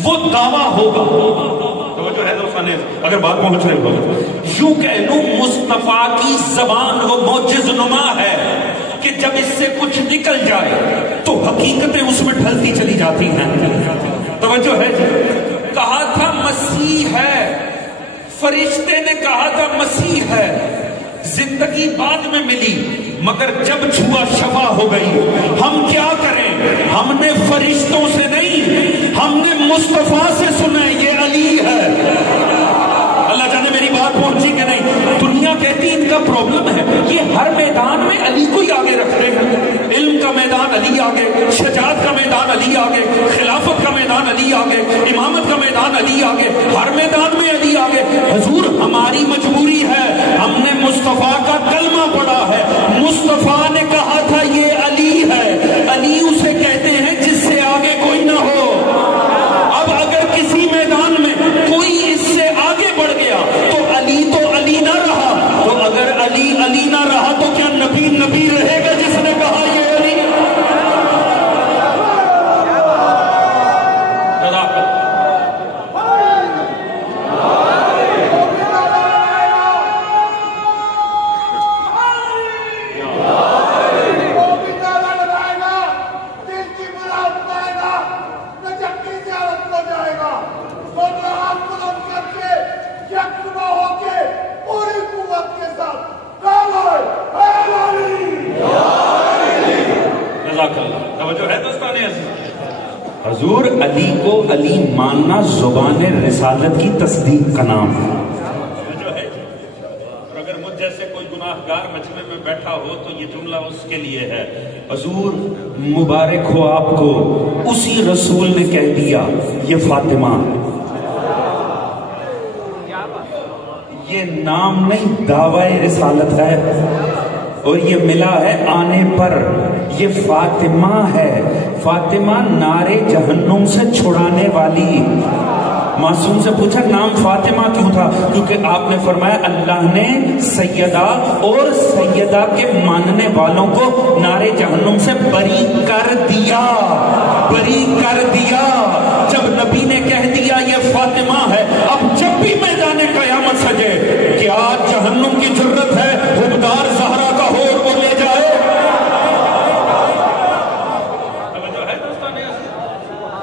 وہ دعویٰ ہوگا۔ توجہ ہے دوستان؟ اگر بات پہنچ رہی ہو، یوں کہہ لوں مصطفیٰ کی زبان وہ معجز نما ہے کہ جب اس سے کچھ نکل جائے تو حقیقتیں اس میں ڈھلتی چلی جاتی ہیں۔ توجہ ہے؟ کہا تھا مسیح ہے، فرشتے نے کہا تھا مسیح ہے، زندگی بعد میں ملی مگر جب چھوا شفا ہو گئی۔ ہم کیا کریں؟ ہم نے فرشتوں سے نہیں، ہم نے مصطفیٰ سے سنا یہ علی ہے۔ اللہ جانے میری بات پہنچی کہ نہیں؟ دنیا کہتی ان کا پرابلم ہے، یہ ہر میدان میں علی کو ہی آگے رکھتے ہیں۔ علم کا میدان علی آگے، شجاعت کا میدان علی آگے، خلافت کا میدان علی آگے، امامت کا میدان علی آگے، ہر میدان میں علی آگے۔ حضور ہماری مجبوری ہے، ہم نے مصطفیٰ کا کلمہ پڑھا ہے، مصطفیٰ نے کہا تھا یہ علی ہے۔ علی اسے کہتے ہیں جس سے آگے کوئی نہ ہو۔ اب اگر کسی میدان میں کوئی اس سے آگے بڑھ گیا تو علی نہ رہا، تو اگر علی نہ رہا تو کیا نبی رہے گا جس نے کہا یہ علی؟ حضور علی کو علی ماننا زبان رسالت کی تصدیق کا نام ہے۔ اور اگر مجھ جیسے کوئی گناہگار مجمع میں بیٹھا ہو تو یہ جملہ اس کے لیے ہے، حضور مبارک ہو آپ کو، اسی رسول نے کہہ دیا یہ فاطمہ۔ یہ نام نہیں، دعوی رسالت ہے۔ اور یہ ملا ہے آنے پر، یہ فاطمہ ہے، فاطمہ نارے جہنم سے چھڑانے والی۔ معصوم سے پوچھا نام فاطمہ کیوں تھا؟ کیونکہ آپ نے فرمایا اللہ نے سیدہ اور سیدہ کے ماننے والوں کو نارے جہنم سے بری کر دیا، بری کر دیا۔ جب نبی نے کہہ دیا یہ فاطمہ ہے، اب جب بھی میدان قیامت سجے، کیا جہنم کی جرت ہے حبدار زہرا کا ہور کو لے جائے؟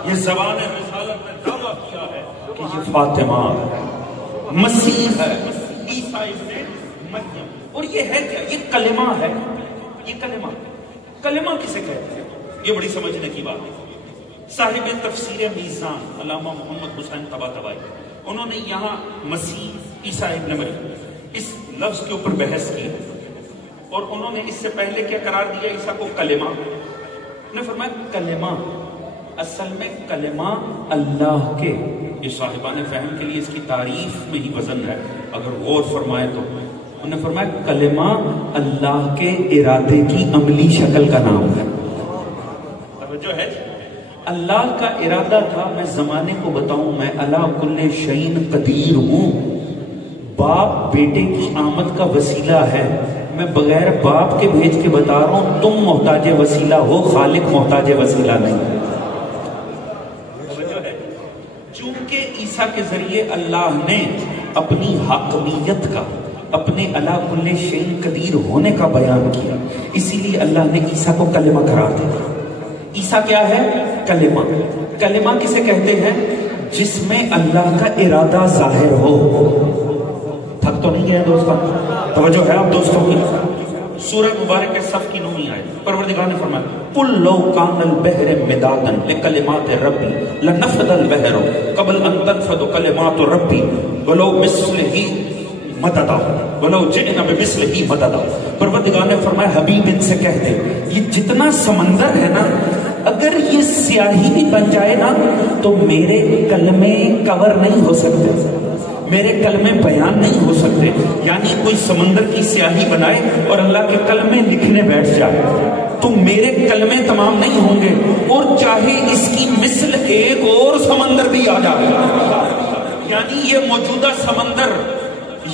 یہ زبان رسالت نے دعویٰ کیا ہے کہ یہ فاطمہ مسیح ہے، عیسیٰ ابن مریم۔ اور یہ ہے کیا؟ یہ کلمہ ہے۔ یہ کلمہ، کلمہ کسے کہتے ہیں؟ یہ بڑی سمجھنے کی بات ہے۔ صاحب تفسیر میزان علامہ محمد حسین طباطبائی، انہوں نے یہاں مسیح عیسیٰ ابن مریم اس لفظ کے اوپر بحث کی، اور انہوں نے اس سے پہلے کیا قرار دیا عیسیٰ کو؟ کلمہ۔ انہوں نے فرمایا کلمہ اصل میں کلمہ اللہ کے، یہ صاحبان فہم کے لیے اس کی تعریف میں ہی وزن ہے اگر غور فرمائے تو۔ انہوں نے فرمایا کلمہ اللہ کے ارادے کی عملی شکل کا نام ہے۔ توجہ ہے؟ اللہ کا ارادہ تھا میں زمانے کو بتاؤں میں علی کل شیء قدیر ہوں، باپ بیٹے کی آمد کا وسیلہ ہے، میں بغیر باپ کے بھیج کے بتا رہا ہوں تم محتاج وسیلہ ہو، خالق محتاج وسیلہ نہیں۔ چونکہ عیسیٰ کے ذریعے اللہ نے اپنی حاکمیت کا، اپنے علی کل شیء قدیر ہونے کا بیان کیا، اسی لیے اللہ نے عیسیٰ کو کلمہ قرار دیا۔ عیسیٰ کیا ہے؟ کلمہ۔ کلمہ کسے کہتے ہیں؟ جس میں اللہ کا ارادہ ظاہر ہو۔ تھک تو نہیں گیا دوستوں؟ توجہ ہے آپ دوستوں کی؟ سورہ مبارک کے صف کی 9ویں آیت، پروردگار نے فرمایا قُلْ لَوْ كَانَ الْبَحْرُ مِدَادًا لِكَلِمَاتِ رَبِّي لَنَفَدَ الْبَحْرُ قَبْلَ أَن تَنفَدَ كَلِمَاتُ رَبِّي وَلَوْ مِثْلِهِ مَدَدًا وَلَوْ جِئْنَا بِمِثْلِهِ مَدَدًا۔ پروردگار نے فرمایا حبیب ان سے کہہ دے یہ جتنا سمندر ہے نا، اگر یہ سیاہی بھی بن جائے نا تو میرے کلمے کور نہیں ہو سکتے، میرے کلمے بیان نہیں ہو سکتے۔ یعنی کوئی سمندر کی سیاہی بنائے اور اللہ کے کلمے لکھنے بیٹھ جائے تو میرے کلمے تمام نہیں ہوں گے، اور چاہے اس کی مثل ایک اور سمندر بھی آ جائے۔ یعنی یہ موجودہ سمندر،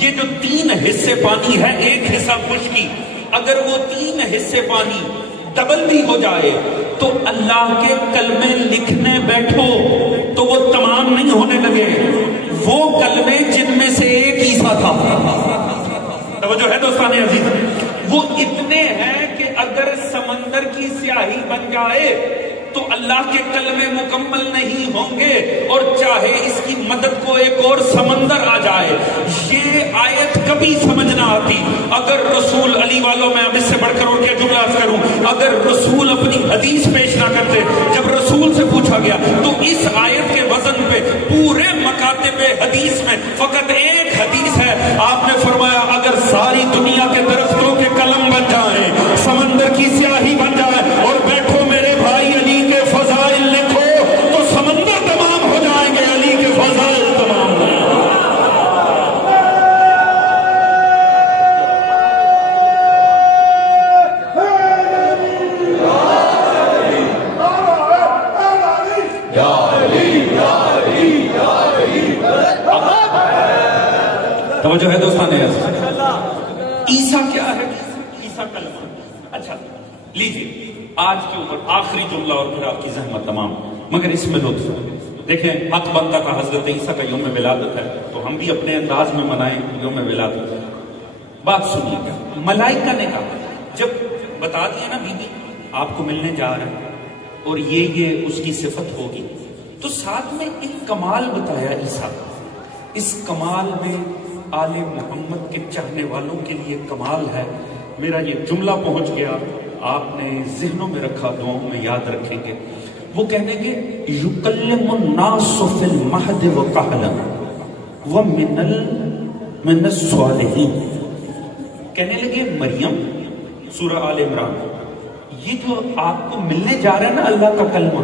یہ جو 3 حصے پانی ہے، ایک حصہ خشکی، اگر وہ 3 حصے پانی ڈبل بھی ہو جائے تو اللہ کے کلمے لکھنے بیٹھو تو وہ تمام نہیں ہونے لگے، وہ کلمے جن میں سے ایک عیسیٰ تھا۔ توجہ ہے دوستان عزیز؟ وہ اتنے ہیں کہ اگر سمندر کی سیاہی بن جائے تو اللہ کے کلمے مکمل نہیں ہوں گے، اور چاہے اس کی مدد کو ایک اور سمندر آ جائے۔ یہ آیت کبھی سمجھ نہ آتی اگر رسول علی والوں میں اب اس سے بڑھ کر اور کیا جملہ کروں، اگر رسول اپنی حدیث پیش نہ کرتے۔ جب رسول سے پوچھا گیا تو اس آیت کے وزن پہ پورے مکاتب حدیث میں فقط ایک حدیث ہے، آپ نے فرمایا اگر ساری دنیا کے درختوں کے قلم بن جائیں، سمندر کی سیاہی بن جائے اور بیٹھو میرے بھائی علی کے فضائل لکھو تو سمندر تمام ہو جائیں گے، علی کے فضائل تمام ہو جائیں گے۔ توجہ ہے دوستان عیسیٰ کیا ہے؟ عیسیٰ کلمہ۔ اچھا لیجیے آج کے اوپر آخری جملہ اور پھر آپ کی زحمت تمام، مگر اس میں لطف دیکھیں، حق بنتا کا حضرت عیسیٰ کا یوم ولادت ہے تو ہم بھی اپنے انداز میں منائیں یوم ولادت۔ بات سنیے گا، ملائکہ نے کہا جب بتا دیا نا بی بی آپ کو ملنے جا رہا ہے اور یہ اس کی صفت ہوگی، تو ساتھ میں ایک کمال بتایا عیسیٰ کا۔ اس کمال میں آل محمد کے چاہنے والوں کے لیے کمال ہے۔ میرا یہ جملہ پہنچ گیا، آپ نے ذہنوں میں رکھا، دعاؤں میں یاد رکھیں گے۔ وہ کہنے گے یکلم الناس فی المہد وکہلا ومن الصالحین، کہنے لگے مریم، سورہ آل عمران، یہ جو آپ کو ملنے جا رہا ہے نا اللہ کا کلمہ،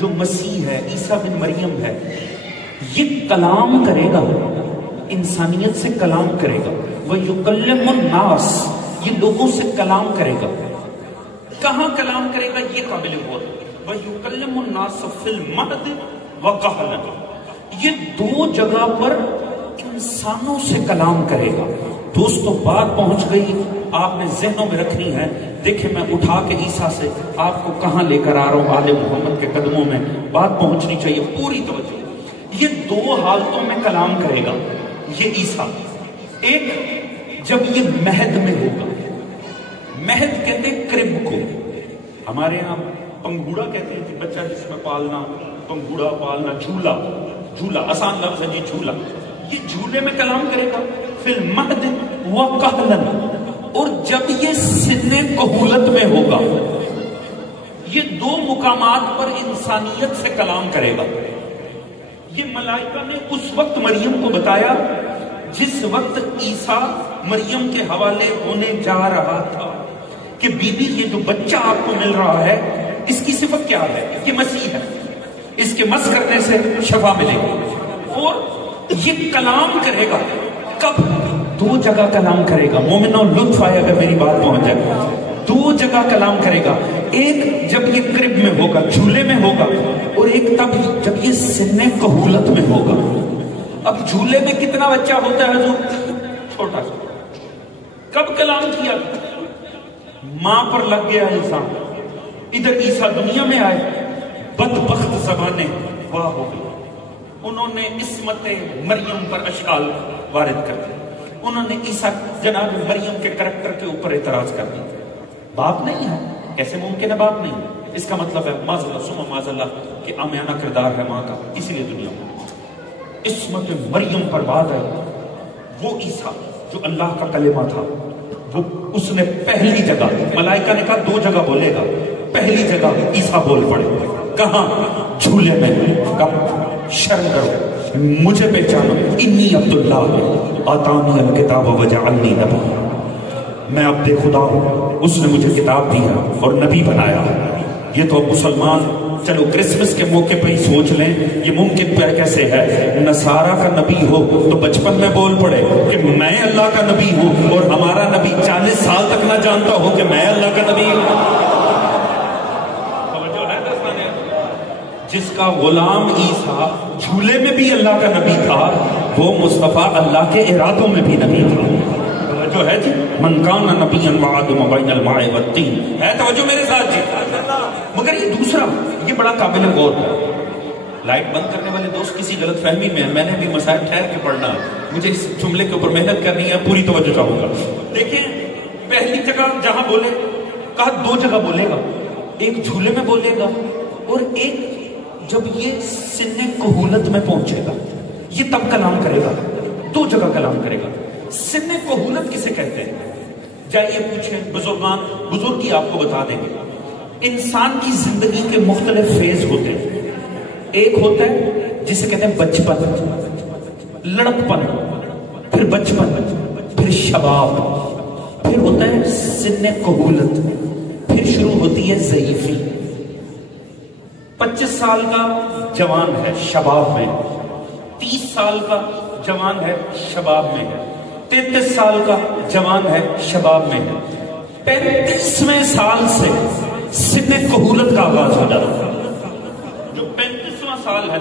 جو مسیح ہے، عیسیٰ بن مریم ہے، یہ کلام کرے گا، انسانیت سے کلام کرے گا۔ وَيُكَلِّمُ النَّاسِ یہ لوگوں سے کلام کرے گا. کہاں کلام کرے گا یہ قابل غور. وَيُكَلِّمُ النَّاسَ فِي الْمَهْدِ وَكَهْلًا. یہ دو جگہ پر انسانوں سے کلام کرے گا. دوستو بات پہنچ گئی، آپ نے ذہنوں میں رکھنی ہے. دیکھیں میں اٹھا کے عیسیٰ سے آپ کو کہاں لے کر آ رہا ہوں، آل محمد کے قدموں میں. بات پہنچنی چاہیے، پوری توجہ. یہ دو حالتوں میں کلام کرے گا یہ عیسیٰ. ایک جب یہ مہد میں ہوگا. مہد کہتے ہیں کرب کو، ہمارے یہاں پنگوڑا کہتے ہیں بچہ جس میں پالنا، پنگوڑا پالنا. جھولا، جھولا آسان لفظ ہے جی، جھولا. یہ جھولے میں کلام کرے گا. فی المہد وکہلن. اور جب یہ سن کہولت میں ہوگا، یہ دو مقامات پر انسانیت سے کلام کرے گا. یہ ملائکہ نے اس وقت مریم کو بتایا جس وقت عیسیٰ مریم کے حوالے ہونے جا رہا تھا کہ بی بی یہ جو بچہ آپ کو مل رہا ہے اس کی صفت کیا ہے؟ یہ مسیح ہے، اس کے مس کرنے سے شفا ملے گی. اور یہ کلام کرے گا کب؟ دو جگہ کلام کرے گا. مومنوں لطف آئے اگر میری بات پہنچ جائے. دو جگہ کلام کرے گا. ایک جب یہ کرب میں ہوگا، جھولے میں ہوگا، اور ایک تب جب یہ سن کہولت میں ہوگا. اب جھولے میں کتنا بچہ ہوتا ہے حضور؟ چھوٹا سا. کب کلام کیا؟ ماں پر لگ گیا انسان. ادھر عیسیٰ دنیا میں آئے، بدبخت زبانیں واہ ہو گئی. انہوں نے عصمت مریم پر اشکال وارد کر دی. انہوں نے عیسیٰ جناب مریم کے کریکٹر کے اوپر اعتراض کر دی. باپ نہیں ہے، کیسے ممکن ہے باپ نہیں؟ اس کا مطلب ہے معذ اللہ کہ آمیانہ کردار ہے ماں کا، اسی لیے دنیا میں عصمت مریم پر بات ہے. وہ عیسیٰ جو اللہ کا کلمہ تھا، وہ اس نے پہلی جگہ، ملائکہ نے کہا دو جگہ بولے گا، پہلی جگہ عیسیٰ بول پڑے. کہاں؟ جھولے میں. کب؟ شرم کرو، مجھے پہچانو، انی عبداللہ آتانی الکتاب وجعلنی نبی. میں عبد خدا ہوں، اس نے مجھے کتاب دی ہے اور نبی بنایا. یہ تو اب مسلمان چلو کرسمس کے موقع پہ ہی سوچ لیں یہ ممکن کیسے ہے. نصارہ کا نبی ہو تو بچپن میں بول پڑے کہ میں اللہ کا نبی ہوں، اور ہمارا نبی 40 سال تک نہ جانتا ہو کہ میں اللہ کا نبی ہوں. جس کا غلام عیسیٰ جھولے میں بھی اللہ کا نبی تھا، وہ مصطفیٰ اللہ کے ارادوں میں بھی نبی تھا. جو ہے جی من کان نبیا وآدم بین الماء والطین. ہے توجہ میرے ساتھ جی. مگر یہ دوسرا یہ بڑا قابل غور ہے. لائٹ بند کرنے والے دوست کسی غلط فہمی میں، میں نے بھی مسائل ٹھہر کے پڑھنا، مجھے اس جملے کے اوپر محنت کرنی ہے، پوری توجہ چاہوں گا. دیکھیں پہلی جگہ جہاں بولے کہا دو جگہ بولے گا. ایک جھولے میں بولے گا اور ایک جب یہ سن کہولت میں پہنچے گا یہ تب کلام کرے گا. دو جگہ کلام کرے گا. سن کہولت کسے کہتے ہیں؟ جائیے پوچھیں بزرگان، بزرگی آپ کو بتا دیں گے. انسان کی زندگی کے مختلف فیز ہوتے ہیں. ایک ہوتا ہے جسے کہتے ہیں بچپن، لڑکپن، پھر بچپن، پھر شباب، پھر ہوتا ہے سن کہولت، پھر شروع ہوتی ہے ضعیفی. 25 سال کا جوان ہے شباب میں، 30 سال کا جوان ہے شباب میں ہے، 33 سال کا جوان ہے شباب میں ہے. 35ویں سال سے سن کہولت کا آغاز ہو جاتا ہے. جو 35واں سال ہے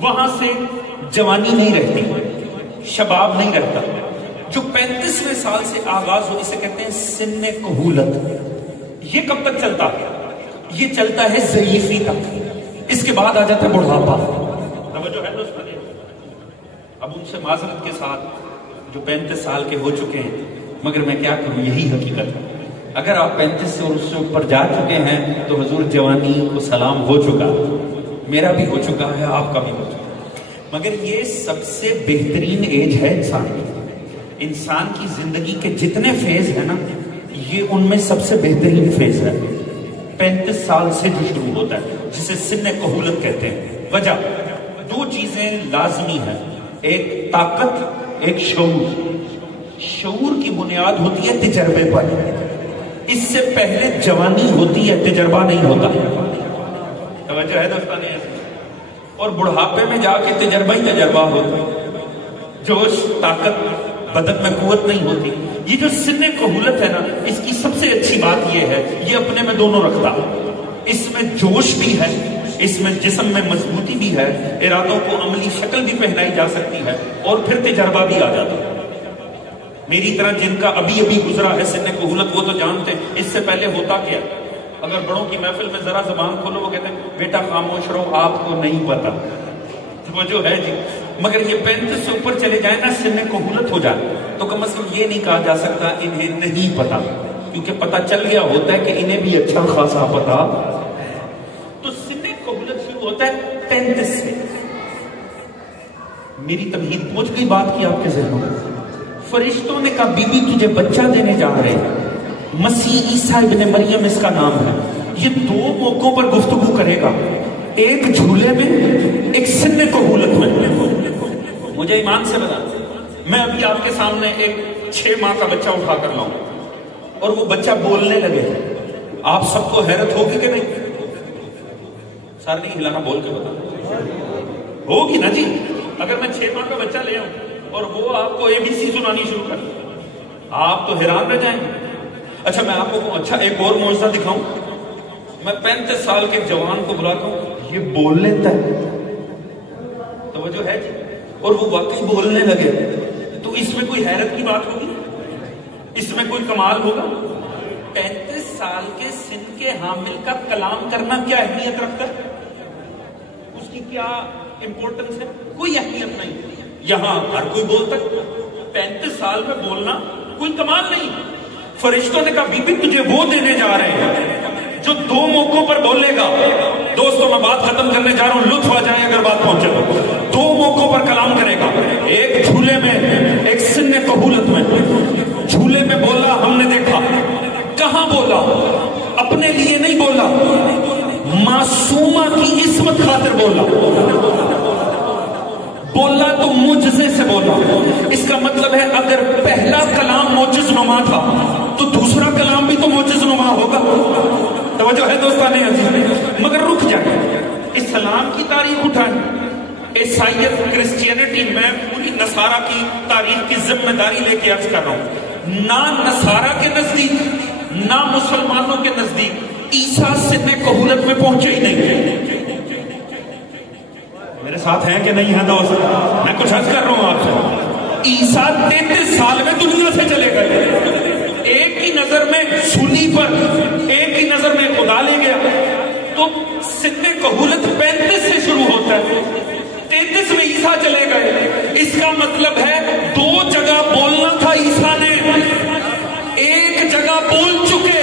وہاں سے جوانی نہیں رہتی، شباب نہیں رہتا. جو 35ویں سال سے آغاز ہو اسے کہتے ہیں سن کہولت. یہ کب تک چلتا ہے؟ یہ چلتا ہے ضعیفی تک. اس کے بعد آ جاتا ہے بڑھاپا. توجہ ہے دوستوں. اب ان سے معذرت کے ساتھ جو 35 سال کے ہو چکے ہیں، مگر میں کیا کروں، یہی حقیقت ہے. اگر آپ 35 سے اور اس سے اوپر جا چکے ہیں تو حضور جوانی کو سلام ہو چکا، میرا بھی ہو چکا ہے، آپ کا بھی ہو چکا. مگر یہ سب سے بہترین ایج ہے انسان کی زندگی کے جتنے فیز ہیں نا، یہ ان میں سب سے بہترین فیز ہے. 35 سال سے جو شروع ہوتا ہے جسے سن کہولت کہتے ہیں. وجہ دو چیزیں لازمی ہیں، ایک طاقت، ایک شعور. شعور کی بنیاد ہوتی ہے تجربے پر. اس سے پہلے جوانی ہوتی ہے، تجربہ نہیں ہوتا. توجہ ہے دوستان. اور بڑھاپے میں جا کے تجربہ ہی تجربہ ہوتا ہے. جوش، طاقت، بدن میں قوت نہیں ہوتی. یہ جو سن کہولت ہے نا، اس کی سب سے اچھی بات یہ ہے، یہ اپنے میں دونوں رکھتا. اس میں جوش بھی ہے، اس میں جسم میں مضبوطی بھی ہے، ارادوں کو عملی شکل بھی پہنائی جا سکتی ہے، اور پھر تجربہ بھی آ جاتا ہے. میری طرح جن کا ابھی ابھی گزرا ہے سن کہولت، وہ تو جانتے ہیں اس سے پہلے ہوتا کیا. اگر بڑوں کی محفل میں ذرا زبان کھولو، وہ کہتے ہیں بیٹا خاموش رہو، آپ کو نہیں پتا. وہ جو ہے جی، مگر یہ 35 سے اوپر چلے جائیں نا، سن کہولت ہو جائے، تو کم از کم یہ نہیں کہا جا سکتا انہیں نہیں پتا، کیونکہ پتا چل گیا ہوتا ہے کہ انہیں بھی اچھا خاصا پتا. تو سن کہولت شروع ہوتا ہے 35 سے. میری تمہید پہنچ گئی بات کی آپ کے ذہنوں میں. فرشتوں نے کہا بی بی تجھے بچہ دینے جا رہے ہیں، مسیح عیسیٰ ابن مریم اس کا نام ہے. یہ 2 موقعوں پر گفتگو کرے گا، ایک جھولے میں، ایک سن کہولت میں. مجھے ایمان سے بتا، میں ابھی آپ کے سامنے ایک 6 ماہ کا بچہ اٹھا کر لاؤں اور وہ بچہ بولنے لگے، آپ سب کو حیرت ہوگی کہ نہیں؟ سر نہیں ہلانا، بول کے بتا. ہوگی نا جی. اگر میں 6 ماہ کا بچہ لے آؤں اور وہ آپ کو ABC سنانی شروع کر، آپ تو حیران رہ جائیں گے. اچھا میں آپ کو اچھا ایک اور معجزہ دکھاؤں. میں 35 سال کے جوان کو بلاتا ہوں، یہ بول لیتا ہے، توجہ ہے جی، اور وہ واقعی بولنے لگے، تو اس میں کوئی حیرت کی بات ہوگی؟ اس میں کوئی کمال ہوگا؟ 35 سال کے سن کے حامل کا کلام کرنا کیا اہمیت رکھتا ہے؟ اس کی کیا امپورٹنس ہے؟ کوئی اہمیت نہیں. یہاں ہر کوئی بولتا ہے، 35 سال میں بولنا کوئی کمال نہیں. فرشتوں نے کہا بی بی تجھے وہ دینے جا رہے ہیں جو 2 موقعوں پر بولے گا. دوستوں میں بات ختم کرنے جا رہا ہوں، لطف آ جائے اگر بات پہنچے تو. 2 موقعوں پر کلام کرے گا، ایک جھولے میں، ایک سن کہولت میں. جھولے میں بولا، ہم نے دیکھا. کہاں بولا؟ اپنے لیے نہیں بولا، معصومہ کی عصمت خاطر بولا. بولا تو معجزے سے بولا. اس کا مطلب ہے اگر پہلا کلام معجز نما تھا تو دوسرا کلام بھی تو معجز نما ہوگا. توجہ ہے دوستان عزیز. مگر رک جائے، اسلام کی تاریخ اٹھائیں، عیسائیت، کرسچینٹی. میں پوری نصارہ کی تاریخ کی ذمہ داری لے کے عرض کر رہا ہوں. نہ نصارہ کے نزدیک نہ مسلمانوں کے نزدیک عیسیٰ سن کہولت میں پہنچے ہی نہیں. میرے ساتھ ہیں کہ نہیں ہیں دوست؟ میں کچھ عرض کر رہا ہوں آپ سے. عیسیٰ 33 سال میں دنیا سے چلے گئے. ایک ہی نظر میں سولی پر، ایک ہی نظر میں خدا لے گیا. تو سن کہولت 35 سے شروع ہوتا ہے، 33 میں عیسیٰ چلے گئے. اس کا مطلب ہے 2 جگہ بولنا تھا عیسیٰ نے، ایک جگہ بول چکے.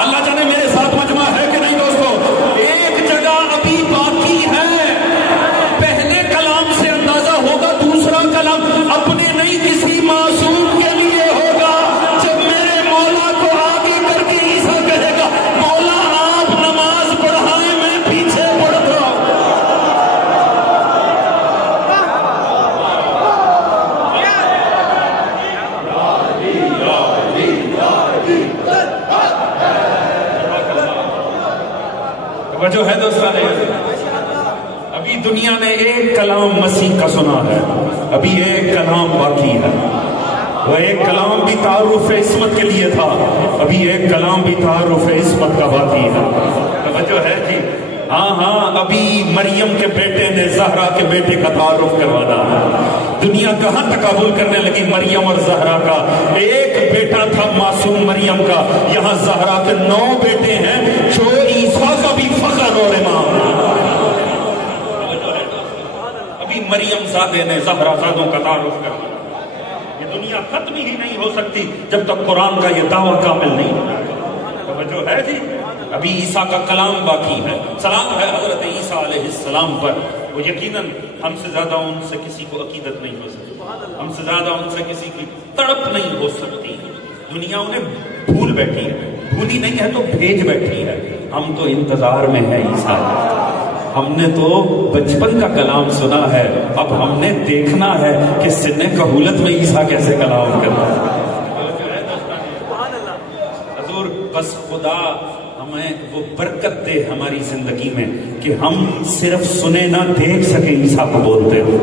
اللہ جانے میرے ساتھ مجمع ہے کہ نہیں دوستو؟ ایک جگہ ابھی باقی ہے. پہلے کلام سے اندازہ ہوگا، دوسرا کلام اپنے نہیں کسی معصوم کے لیے ہوگا. جب میرے مولا کو آگے کر کے عیسیٰ کہے گا مولا آپ نماز پڑھائیں، میں پیچھے پڑھتا ہوں. جو ہے دوستان، ابھی دنیا نے ایک کلام مسیح کا سنا ہے، ابھی ایک کلام باقی ہے. وہ ایک کلام بھی تعارف عصمت کے لیے تھا، ابھی ایک کلام بھی تعارف عصمت کا باقی ہے. توجہ ہے جی. ہاں ابھی مریم کے بیٹے نے زہرا کے بیٹے کا تعارف کروانا ہے. دنیا کہاں تقابل کرنے لگی مریم اور زہرا کا. ایک بیٹا تھا معصوم مریم کا، یہاں زہرا کے 9 بیٹے ہیں جو عیسیٰ کا بھی فخر اور امام. ابھی مریم زادے نے زہرا زادوں کا تعارف کرنا. یہ دنیا ختم ہی نہیں ہو سکتی جب تک قرآن کا یہ دعویٰ کامل نہیں ہوتا. توجہ ہے جی. ابھی عیسیٰ کا کلام باقی ہے. سلام ہے حضرت عیسیٰ علیہ السلام پر. وہ یقیناً ہم سے زیادہ ان سے کسی کو عقیدت نہیں ہو سکتی، ہم سے زیادہ ان سے کسی کی تڑپ نہیں ہو سکتی. دنیا انہیں بھول بیٹھی ہے، بھولی نہیں ہے تو بھیج بیٹھی ہے. ہم تو انتظار میں ہیں عیسیٰ. ہم نے تو بچپن کا کلام سنا ہے، اب ہم نے دیکھنا ہے کہ سن کہولت میں عیسیٰ کیسے کلام کرتا ہے. حضور بس خدا ہمیں وہ برکت دے ہماری زندگی میں کہ ہم صرف سنے نہ، دیکھ سکیں عیسیٰ کو بولتے ہو.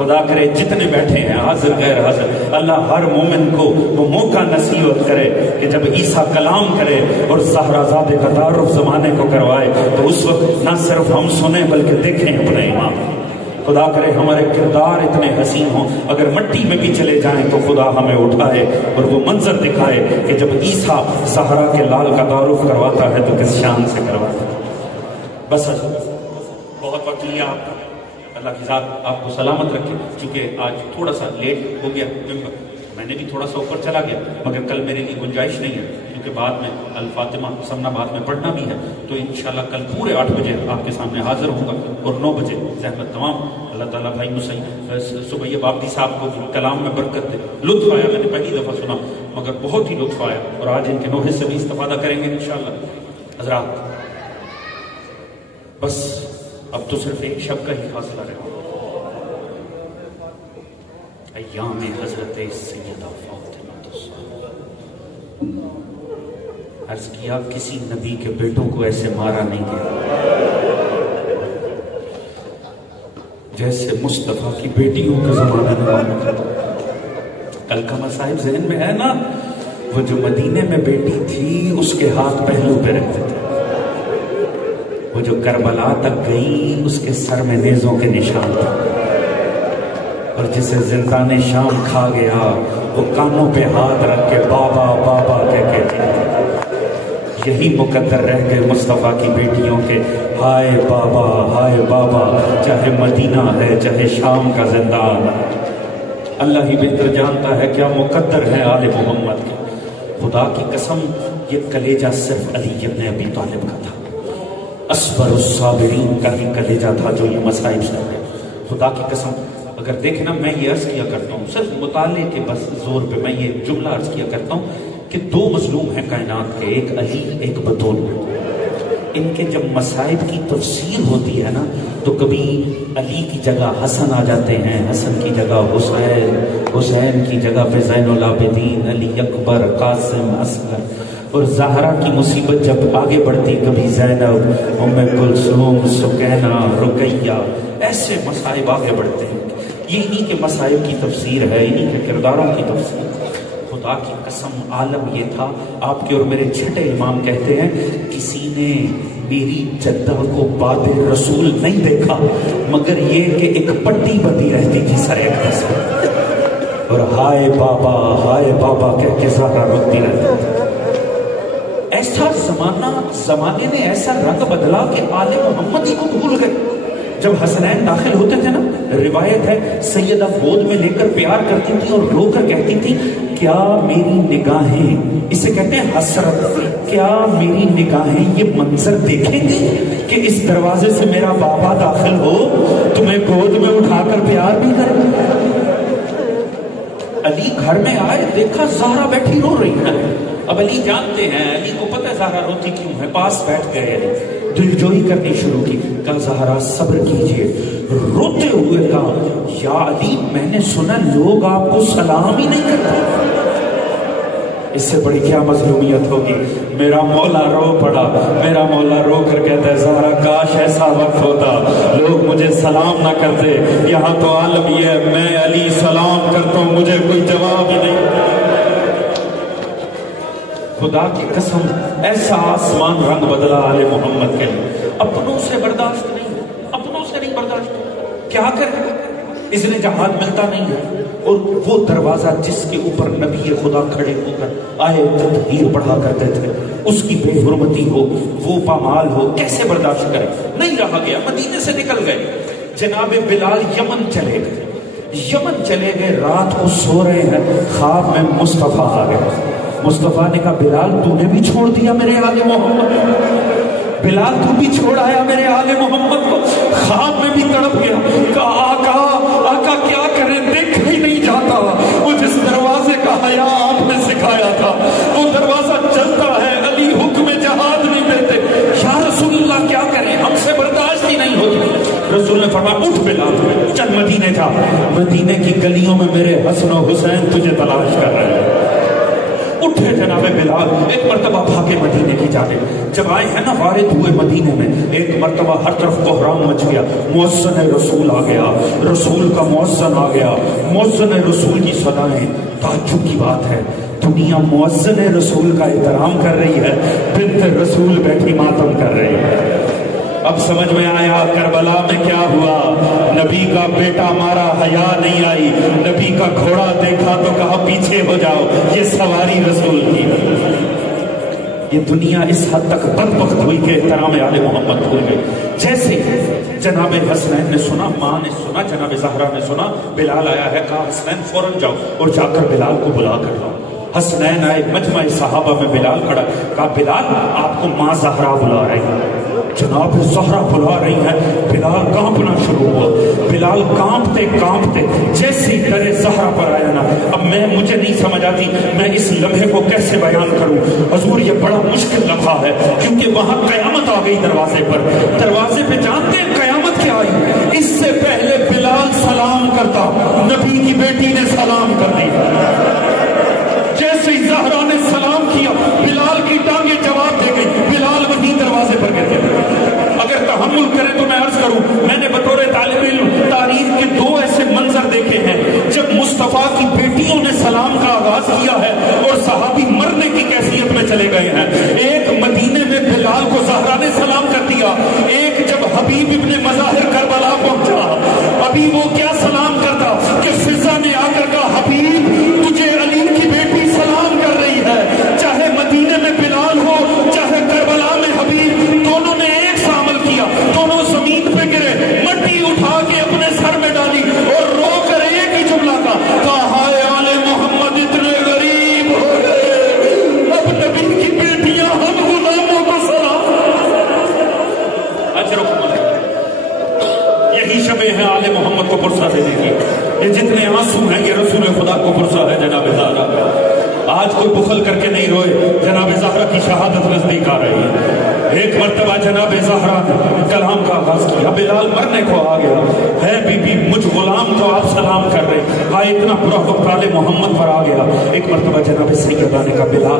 خدا کرے جتنے بیٹھے ہیں حاضر غیر حاضر، اللہ ہر مومن کو وہ موقع نصیب کرے کہ جب عیسیٰ کلام کرے اور زہرا زادے کا تعارف زمانے کو کروائے تو اس وقت نہ صرف ہم سنیں بلکہ دیکھیں اپنے امام۔ خدا کرے ہمارے کردار اتنے حسین ہوں، اگر مٹی میں بھی چلے جائیں تو خدا ہمیں اٹھائے اور وہ منظر دکھائے کہ جب عیسیٰ زہرا کے لال کا تعارف کرواتا ہے تو کس شان سے کرواتا ہے۔ بس بہت وقت لیا آپ کا، اللہ کی ذات آپ کو سلامت رکھے۔ چونکہ آج تھوڑا سا لیٹ ہو گیا، میں نے بھی تھوڑا سا اوپر چلا گیا، مگر کل میرے لیے گنجائش نہیں ہے کیونکہ بعد میں الفاطمہ سمنا بعد میں پڑھنا بھی ہے، تو انشاءاللہ کل پورے 8 بجے آپ کے سامنے حاضر ہوں گا اور 9 بجے زحمت تمام۔ اللہ تعالیٰ بھائی سبیہ بابدی صاحب کو کلام میں برکت دے۔ لطف آیا، میں نے پہلی دفعہ سنا مگر بہت ہی لطف آیا، اور آج ان کے نوحے سے بھی استفادہ کریں گے انشاءاللہ۔ حضرات بس اب تو صرف ایک شب کا ہی فاصلہ رہے، ایام حضرت سیدہ فاطمہ عرض کیا کسی نبی کے بیٹوں کو ایسے مارا نہیں گیا جیسے مصطفیٰ کی بیٹیوں کے زمانے میں مارا۔ کل کا مصائب ذہن میں ہے نا، وہ جو مدینے میں بیٹی تھی اس کے ہاتھ پہلو پہ رکھتے تھے، وہ جو کربلا تک گئی اس کے سر میں نیزوں کے نشان تھے، اور جسے زندان شام کھا گیا وہ کانوں پہ ہاتھ رکھ کے بابا بابا کہہ کے جیتے۔ یہی مقدر رہ گئے مصطفیٰ کی بیٹیوں کے ہائے بابا، چاہے مدینہ ہے چاہے شام کا زندان۔ اللہ ہی بہتر جانتا ہے کیا مقدر ہے آل محمد کے۔ خدا کی قسم یہ کلیجہ صرف علی ابن ابی طالب کا تھا، اصبر الصابرین کا ہی کلیجہ تھا جو یہ مصائب سے ہے۔ خدا کی قسم اگر دیکھنا، میں یہ عرض کیا کرتا ہوں صرف مطالعے کے بس زور پہ میں یہ جملہ عرض کیا کرتا ہوں کہ 2 مظلوم ہیں کائنات کے، ایک علی ایک بطول۔ ان کے جب مصائب کی تفسیر ہوتی ہے نا تو کبھی علی کی جگہ حسن آ جاتے ہیں، حسن کی جگہ حسین، حسین کی جگہ پہ زین العابدین، علی اکبر، قاسم، اصغر، اور زہرا کی مصیبت جب آگے بڑھتی کبھی زینب، ام کلثوم، سکینہ، رقیہ، ایسے مصائب آگے بڑھتے ہیں۔ یہی کہ مصائب کی تفسیر ہے، یہی کہ کرداروں کی تفسیر۔ خدا کی قسم عالم یہ تھا، آپ کے اور میرے چھٹے امام کہتے ہیں کسی نے میری جدہ کو باد رسول نہیں دیکھا مگر یہ کہ ایک پٹی بندی رہتی تھی سر اقدس میں، اور ہائے بابا کہہ کے زہرا روتی رہتی تھی۔ ایسا زمانے نے ایسا رنگ بدلا کہ آل محمد ہی کو بھول گئے۔ جب حسنین داخل ہوتے تھے نا، روایت ہے سیدہ گود میں لے کر پیار کرتی تھی اور رو کر کہتی تھی کیا میری نگاہیں، اسے کہتے ہیں حسرت، کیا میری نگاہیں یہ منظر دیکھیں گی کہ اس دروازے سے میرا بابا داخل ہو، تمہیں گود میں اٹھا کر پیار بھی کرے۔ علی گھر میں آئے، دیکھا زہرا بیٹھی رو رہی ہے۔ اب علی جانتے ہیں، علی کو پتہ زہرا روتی کیوں ہے، پاس بیٹھ گئے، دل جوئی کرنی شروع کی۔ کہا زہرا صبر کیجئے، روتے ہوئے کہا یا علی میں نے سنا لوگ آپ کو سلام ہی نہیں کرتے، اس سے بڑی کیا مظلومیت ہوگی۔ میرا مولا رو پڑا، میرا مولا رو کر کہتا ہے زہرا کاش ایسا وقت ہوتا لوگ مجھے سلام نہ کرتے، یہاں تو عالم یہ ہے میں علی سلام کرتا ہوں مجھے کوئی جواب ہی نہیں۔ خدا کی قسم ایسا آسمان رنگ بدلا آل محمد کے لیے۔ اپنوں سے برداشت نہیں، اپنوں سے نہیں برداشت، کیا کریں، اذن جہاد ملتا نہیں ہے، اور وہ دروازہ جس کے اوپر نبی خدا کھڑے ہو کر آئے تطہیر پڑھا کرتے تھے، اس کی بے حرمتی ہو، وہ پامال ہو، کیسے برداشت کرے؟ نہیں رہا گیا، مدینے سے نکل گئے۔ جناب بلال یمن چلے گئے، رات کو سو رہے ہیں، خواب میں مصطفیٰ آ گئے۔ مصطفیٰ نے کہا بلال تو نے بھی چھوڑ دیا میرے آل محمد، بلال تو بھی چھوڑ آیا میرے آل محمد کو۔ خواب میں بھی تڑپ گیا، کہا آقا کیا کریں، دیکھا ہی نہیں جاتا، وہ جس دروازے کا حیا آپ نے سکھایا تھا وہ دروازہ چلتا ہے، علی حکم جہاد نہیں دیتے، یا رسول اللہ کیا کریں، ہم سے برداشت ہی نہیں ہوتی۔ رسول نے فرمایا اٹھ بلال چل مدینے جا، مدینے کی گلیوں میں میرے حسن و حسین تجھے تلاش کر رہے ہیں۔ اٹھے جناب بلال ایک مرتبہ بھاگے مدینے کی جانب. جب آئے ہیں نا وارد ہوئے مدینے میں, ایک مرتبہ ہر طرف کوہرام مچ گیا. مؤذن رسول آ گیا, رسول کا مؤذن آ گیا, مؤذن رسول کی صدائیں. تعجب کی بات ہے, دنیا مؤذن رسول کا احترام کر رہی ہے, بنت رسول بیٹھی ماتم کر رہی ہے. اب سمجھ میں آیا کربلا میں کیا ہوا. نبی کا بیٹا مارا, حیا نہیں آئی. نبی کا گھوڑا دیکھا تو کہا پیچھے ہو جاؤ, یہ سواری رسول کی. یہ دنیا اس حد تک بدبخت ہوئی کہ احترام آل محمد بھول گئی. جیسے جناب حسنین نے سنا, ماں نے سنا, جناب زہرا نے سنا بلال آیا ہے, کہا حسنین فوراً جاؤ اور جا کر بلال کو بلا کر لاؤ. حسنین آئے, مجمع صحابہ میں بلال کھڑا, کہا بلال آپ کو ماں زہرا بلا رہی ہے. جناب زہرا بلا رہی ہے. بلال کانپنا شروع ہوا. بلال کانپتے کانپتے جیسے در زہرا پر آیا نا, اب مجھے نہیں سمجھ آتی میں اس لمحے کو کیسے بیان کروں. حضور یہ بڑا مشکل لمحہ ہے کیونکہ وہاں قیامت آ گئی دروازے پر. دروازے پہ جانتے ہیں قیامت کیا آئی؟ اس سے پہلے بلال سلام کرتا, نبی کی بیٹی نے سلام کر دی. جیسے ہی زہرا نے سلام کیا, بلال کی ٹانگیں جواب دے گئی. بلال وہیں دروازے پر گر گئے. اگر تحمل کریں تو میں عرض کروں, میں نے بطور طالب علم تاریخ کے 2 ایسے منظر دیکھے ہیں جب مصطفیٰ کی بیٹیوں نے سلام کا آغاز کیا ہے اور صحابی مرنے کی کیفیت میں چلے گئے ہیں. ایک مدینے میں بلال کو زہرا نے سلام کر دیا. ایک جب حبیب ابن مظاہر کربلا پہنچا, ابھی وہ کیا سلام کرتا کہ فضا نے آ کر کہا حبیب تجھے علی کی بیٹی سلام کر رہی ہے. چاہے مدینے میں بلال ہو چاہے کربلا میں حبیب, دونوں نے ایک سا عمل کیا. دونوں زمین پہ گرے, مٹی اٹھا کے اپنے سر میں ڈالی اور رو کر ایک ہی جملہ کہا ہائے آل محمد اتنے غریب ہو گئے, اب نبی کی بیٹیاں ہم غلاموں کو سلام. یہی شبیں ہیں آل محمد کو پرسا دینے کی. یہ جتنے آنسو ہیں یہ رسول خدا کو پرسا ہے جناب زہرا. آج کوئی بخل کر کے نہیں روئے, جناب زہرا کی شہادت نزدیک آ رہی ہے. ایک مرتبہ جناب زہرا نے کلام کا آغاز کیا. بلال مرنے کو آ گیا ہے, بی بی مجھ غلام کو آپ سلام کر رہے ہیں. اتنا برا وقت آل محمد پر آ گیا. ایک مرتبہ جناب سیدہ نے کہا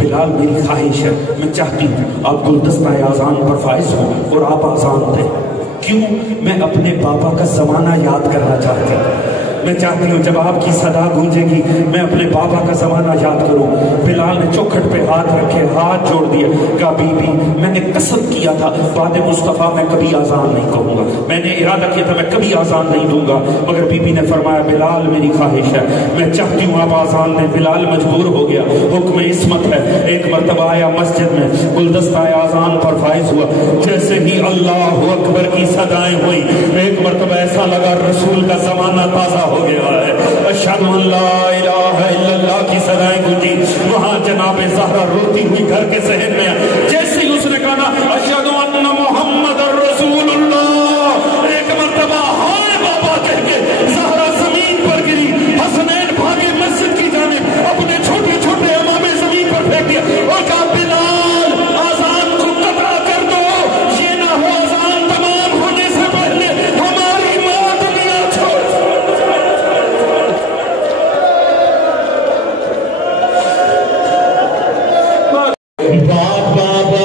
بلال میری خواہش ہے, میں چاہتی ہوں آپ گلدستہ اذان پر فائز ہوں اور آپ اذان دیں. کیوں؟ میں اپنے بابا کا زمانہ یاد کرنا چاہتی ہوں. میں چاہتی ہوں جب آپ کی صدا گونجے گی میں اپنے بابا کا زمانہ یاد کروں. بلال نے چوکھٹ پہ ہاتھ رکھے, ہاتھ جوڑ دیے, کہا بی بی میں نے قسم کیا تھا بعد مصطفیٰ میں کبھی آزان نہیں کہوں گا, میں نے ارادہ کیا تھا میں کبھی آزان نہیں دوں گا. مگر بی بی نے فرمایا بلال میری خواہش ہے, میں چاہتی ہوں آپ آزان دیں. بلال مجبور ہو گیا, حکم عصمت ہے. ایک مرتبہ آیا مسجد میں, گلدستہ آزان پر فائز ہوا. جیسے ہی اللہ اکبر کی صدائیں ہوئی, ایک مرتبہ ایسا لگا رسول کا زمانہ تازہ ہو گیا ہے. اشہد ان لا الہ الا اللہ کی صدائیں گونجی. وہاں جناب زہرا روتی ہوئی گھر کے صحن میں, جیسے ہی اس نے کہا اشہد ان محمد رسول اللہ, ایک مرتبہ ہائے بابا کہہ کے زہرا زمین پر گری. حسنین بھاگے مسجد کی جانب, اپنے چھوٹے چھوٹے امامے زمین پر پھینک دیا اور کہا بلال آزان کو قطع کر دو, یہ نہ ہو آزان تمام ہونے سے پہلے ہماری ماں دنیا چھوڑ. باپ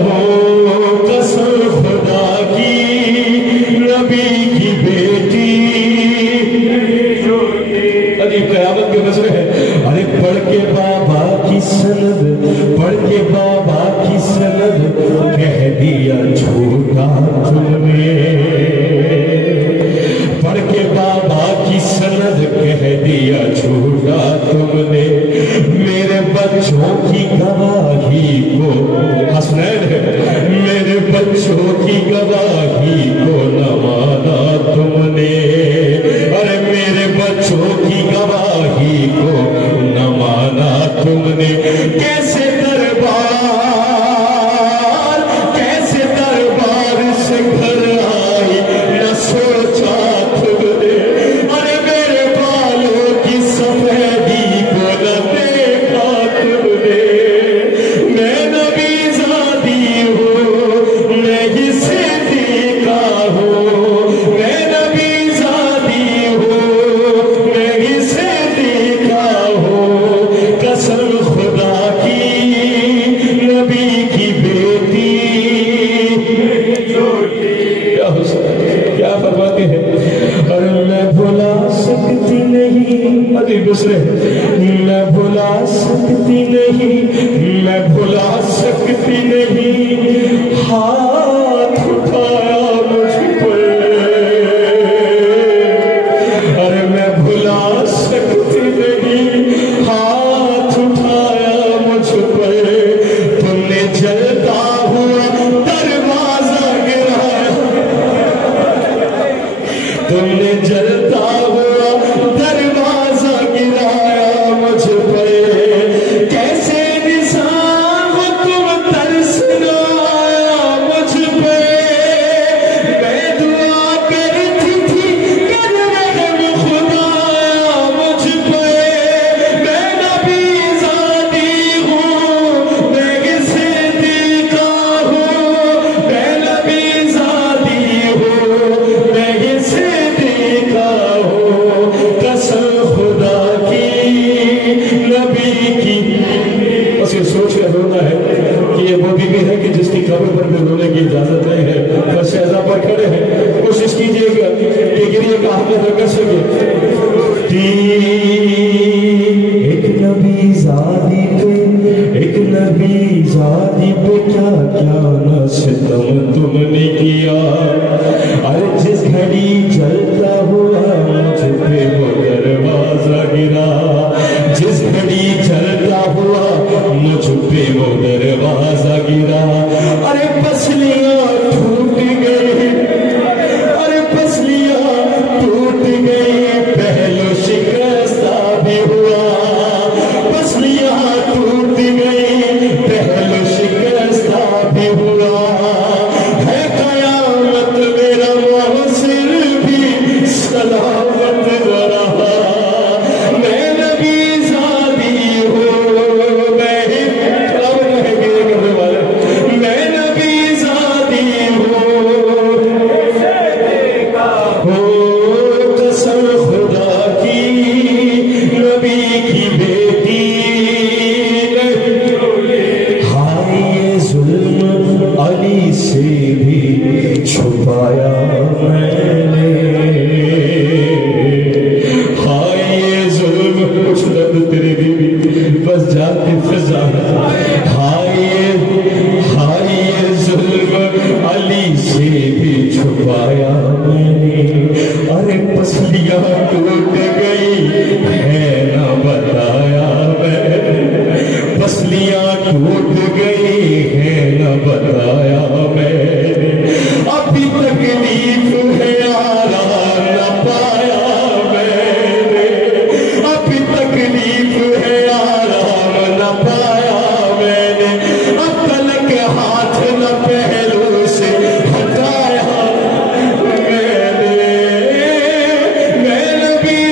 ہو قسم خدا کی نبی کی بیٹی عجیب قیامت کے مسئلے ہیں ارے پڑھ کے بابا کی سند پڑھ کے بابا کی سند کہہ دیا جھوٹا تم نے پڑھ کے بابا کی سند کہہ دیا جھوٹا تم نے میرے بچوں کی گواہی کو حسنین ہے میرے بچوں کی گواہی کو نہ مانا تم نے ارے میرے بچوں کی گواہی کو نہ مانا تم نے کیسے دربار سے گھر آئی نہ سوچا تم نے ارے میرے بالوں کی سفیدی کو نہ دیکھا تم نے میں نبی زادی ہوں میں اسے دیکھا ہوں میں نبی زادی ہوں میں اسے دیکھا ہوں قسم خدا کی نبی کی بیٹی کیا فرماتے ہیں اور میں بھلا سکتی نہیں عجیب دوسرے میں بھلا سکتی نہیں میں بھلا سکتی نہیں ہاتھ اٹھایا مجھ پر ارے میں بھلا سکتی نہیں ہاتھ اٹھایا مجھ پر تم نے جلتا ہوا دروازہ گرایا تم نے جلتا ہوا دروازہ گرایا مجھ پر کیسے نظام تم ترس لایا مجھ پہ میں دعا کرتی تھی کر رحم خدایا مجھ پہ میں نبی زادی ہوں میں اسے دیکھا ہوں میں نبی زادی ہوں میں اسے دیکھا ہوں قسم خدا کی نبی کی بس یہ سوچ کر رونا ہے کہ یہ وہ بیوی ہے کہ جس کی قبر پر بھی رونے کی اجازت نہیں ہے بس شہزاد پر کھڑے ہیں کوشش کیجئے گا کہ گریے کا حق ادا کر سکے ایک نبی زادی پہ کیا کیا نہ ستم تم نے کیا ارے جس گھڑی جلتا ہوا مجھ پہ وہ دروازہ گرا جس گھڑی جلتا ہوا مجھ پہ وہ دروازہ گرا ارے پسلیاں ٹوٹ گئی ارے پسلیاں ٹوٹ گئی پہلو شکستہ بھی ہوا پسلیاں ٹوٹ گئی پہلو شکستہ بھی ہوا ہے قیامت میرا محسن بھی سلامت رہا میں نبی زادی ہوں میں نبی زادی ہوں قسم خدا کی نبی کی بیٹی ہائے یہ ظلم علی سے بھی چھپایا میں نے ہائے یہ ظلم کچھ درد تیرے بھی بس جاتی فضا ہائے یہ ظلم علی سے بھی چھپایا میں نے ارے پسلیاں ٹوٹ گئی ہے نہ بتایا میں نے پسلیاں ٹوٹ گئی ہے نہ بتایا میں نے ابھی تکلیف ہے آرام نہ پایا میں نے ابھی تکلیف ہے آرام نہ پایا میں نے اب تلک ہاتھ نہ پہلو سے ہٹایا میں نبی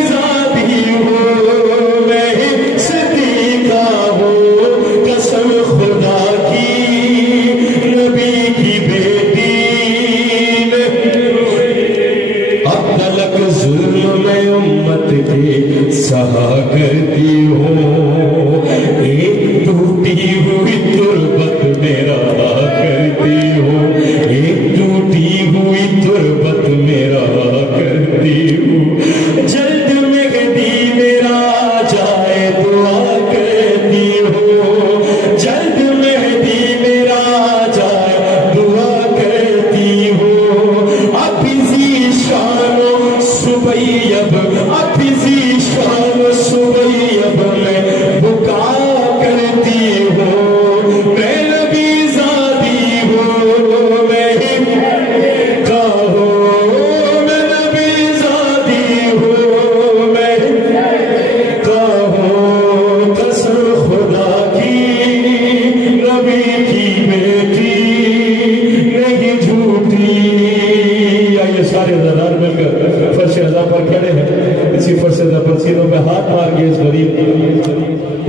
سے پسینوں میں ہاتھ مار کے اس غریب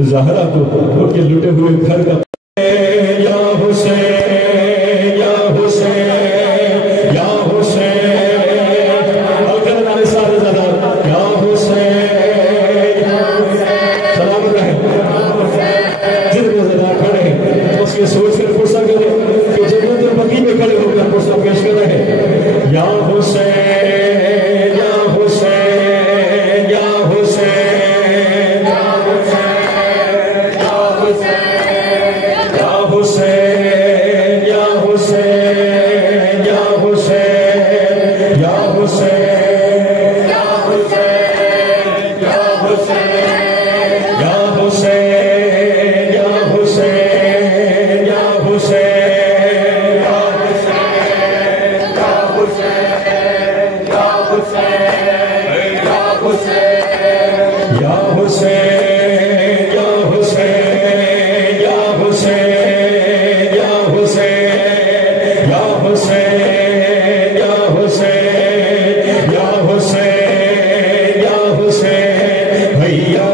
زہرا کو ان کے لٹے ہوئے گھر کا یا حسین یا حسین یا حسین اور کہنا ہے سارے زیادہ یا حسین سلام رہے جتنے زیادہ کھڑے ہیں اس کے سوچ کر پرسا کرے کہ جنت البقیع میں کھڑے ہو کر پرسا پیش کر رہے ہیں یا حسین یا حسین یا حسین یا حسین یا حسین یا حسین یا حسین یا حسین یا حسین یا حسین یا حسین یا حسین یا حسین یا حسین یا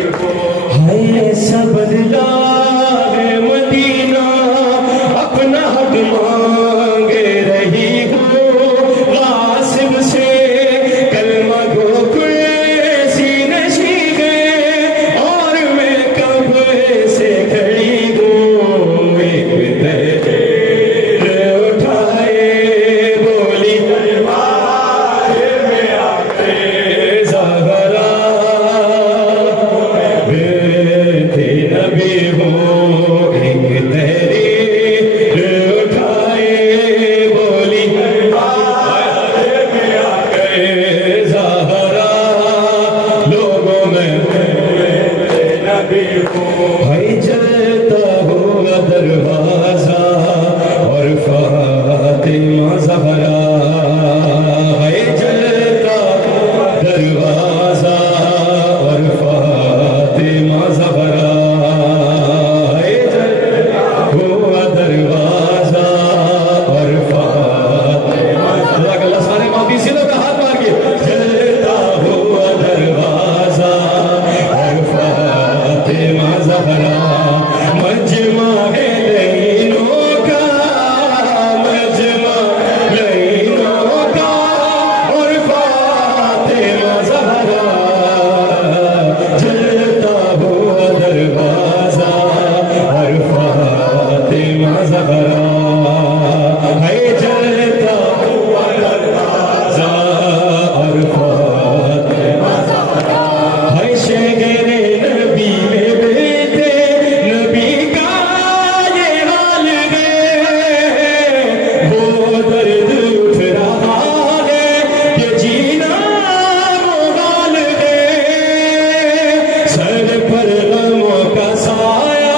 ہے سب بدلا ہے مدینہ اپنا حق مانگے رہی ہو غاصب سے کلمہ گو کیسی نشی گئے اور میں کب سے کھڑی ہوں ایک تیر اٹھائے بولی دربار میں آکے زہرا نبی ہو ایک تحریر اٹھائے بولی دربار میں آکے زہرا لوگوں میں نبی ہو ہے جلتا ہوا دروازہ اور فاطمہ زہرا ہے جلتا دروازہ اور فاطمہ زہرا ہے جلتا ہوا دروازہ اور فاطمہ اللہ اللہ سارے ماضی سے لوگ ہاتھ مار کے جلتا ہوا دروازہ اور فاطمہ زہرا مجمع ہے لینوں کا مجمع لینوں کا اور فاطمہ زہرا جلتا ہوا دروازہ اور فاطمہ زہرا ہے جلتا ہوا دروازہ اور فاطمہ زہرا ہے شہر نبی میں بیٹے نبی کا یہ حال ہے وہ درد اٹھ رہا ہے کہ جینا محال ہے سر پر غموں کا سایہ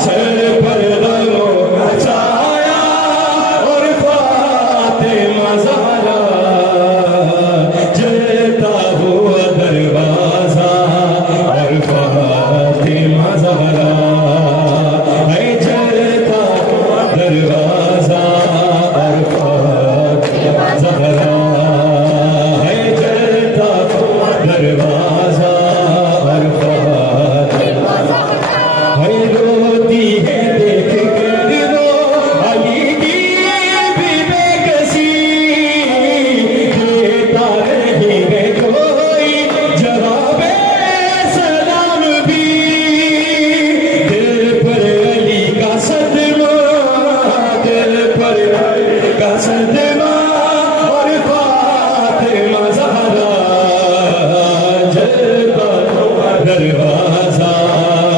سر پر غموں کا سایہ اور فاطمہ زہرا جلتا ہوا دروازہ اور فاطمہ زہرا ہے جلتا ہوا دروازہ اور فاطمہ زہرا ہے جلتا ہوا دروازہ اور فاطمہ زہرا ہے روتی ہے دیکھ کر وہ علی کی بھی بے کسی دیتا نہیں ہے کوئی جواب سلام بھی دل پر علی کا صدمہ دل پر علی کا صدمہ اور فاطمہ زہرا جلتا ہوا دروازہ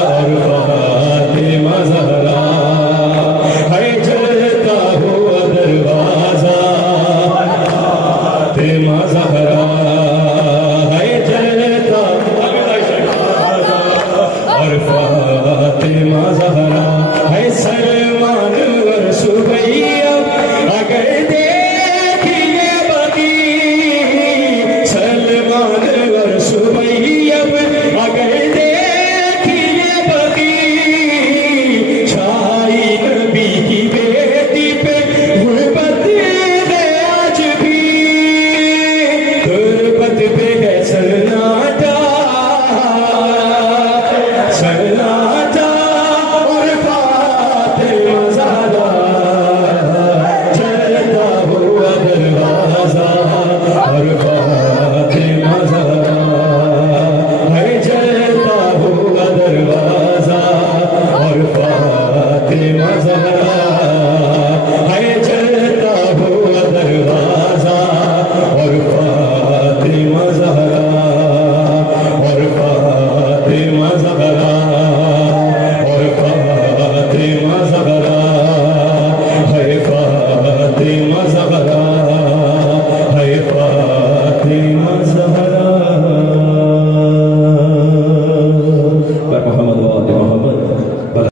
اور فاطمہ زہرا ہے جلتا ہوا دروازہ فاطمہ زہرا ہے جلتا اور فاطمہ زہرا ہے سلمان اور سبیہ اگر دیکھیے بقی سلمان اور سبیہ اگر دیکھیے بقی چھائی نبی کی بیٹی پہ غربت ہے آج بھی غربت پہ ہے سناٹا سناٹا اور فاطمہ زہرا جلتا ہوا دروازہ اور فاطمہ زہرا ہے جلتا ہوا دروازہ اور فاطمہ زہرا ہے جلتا ہوا دروازہ اور فاطمہ زہرا اور فاطمہ زہرا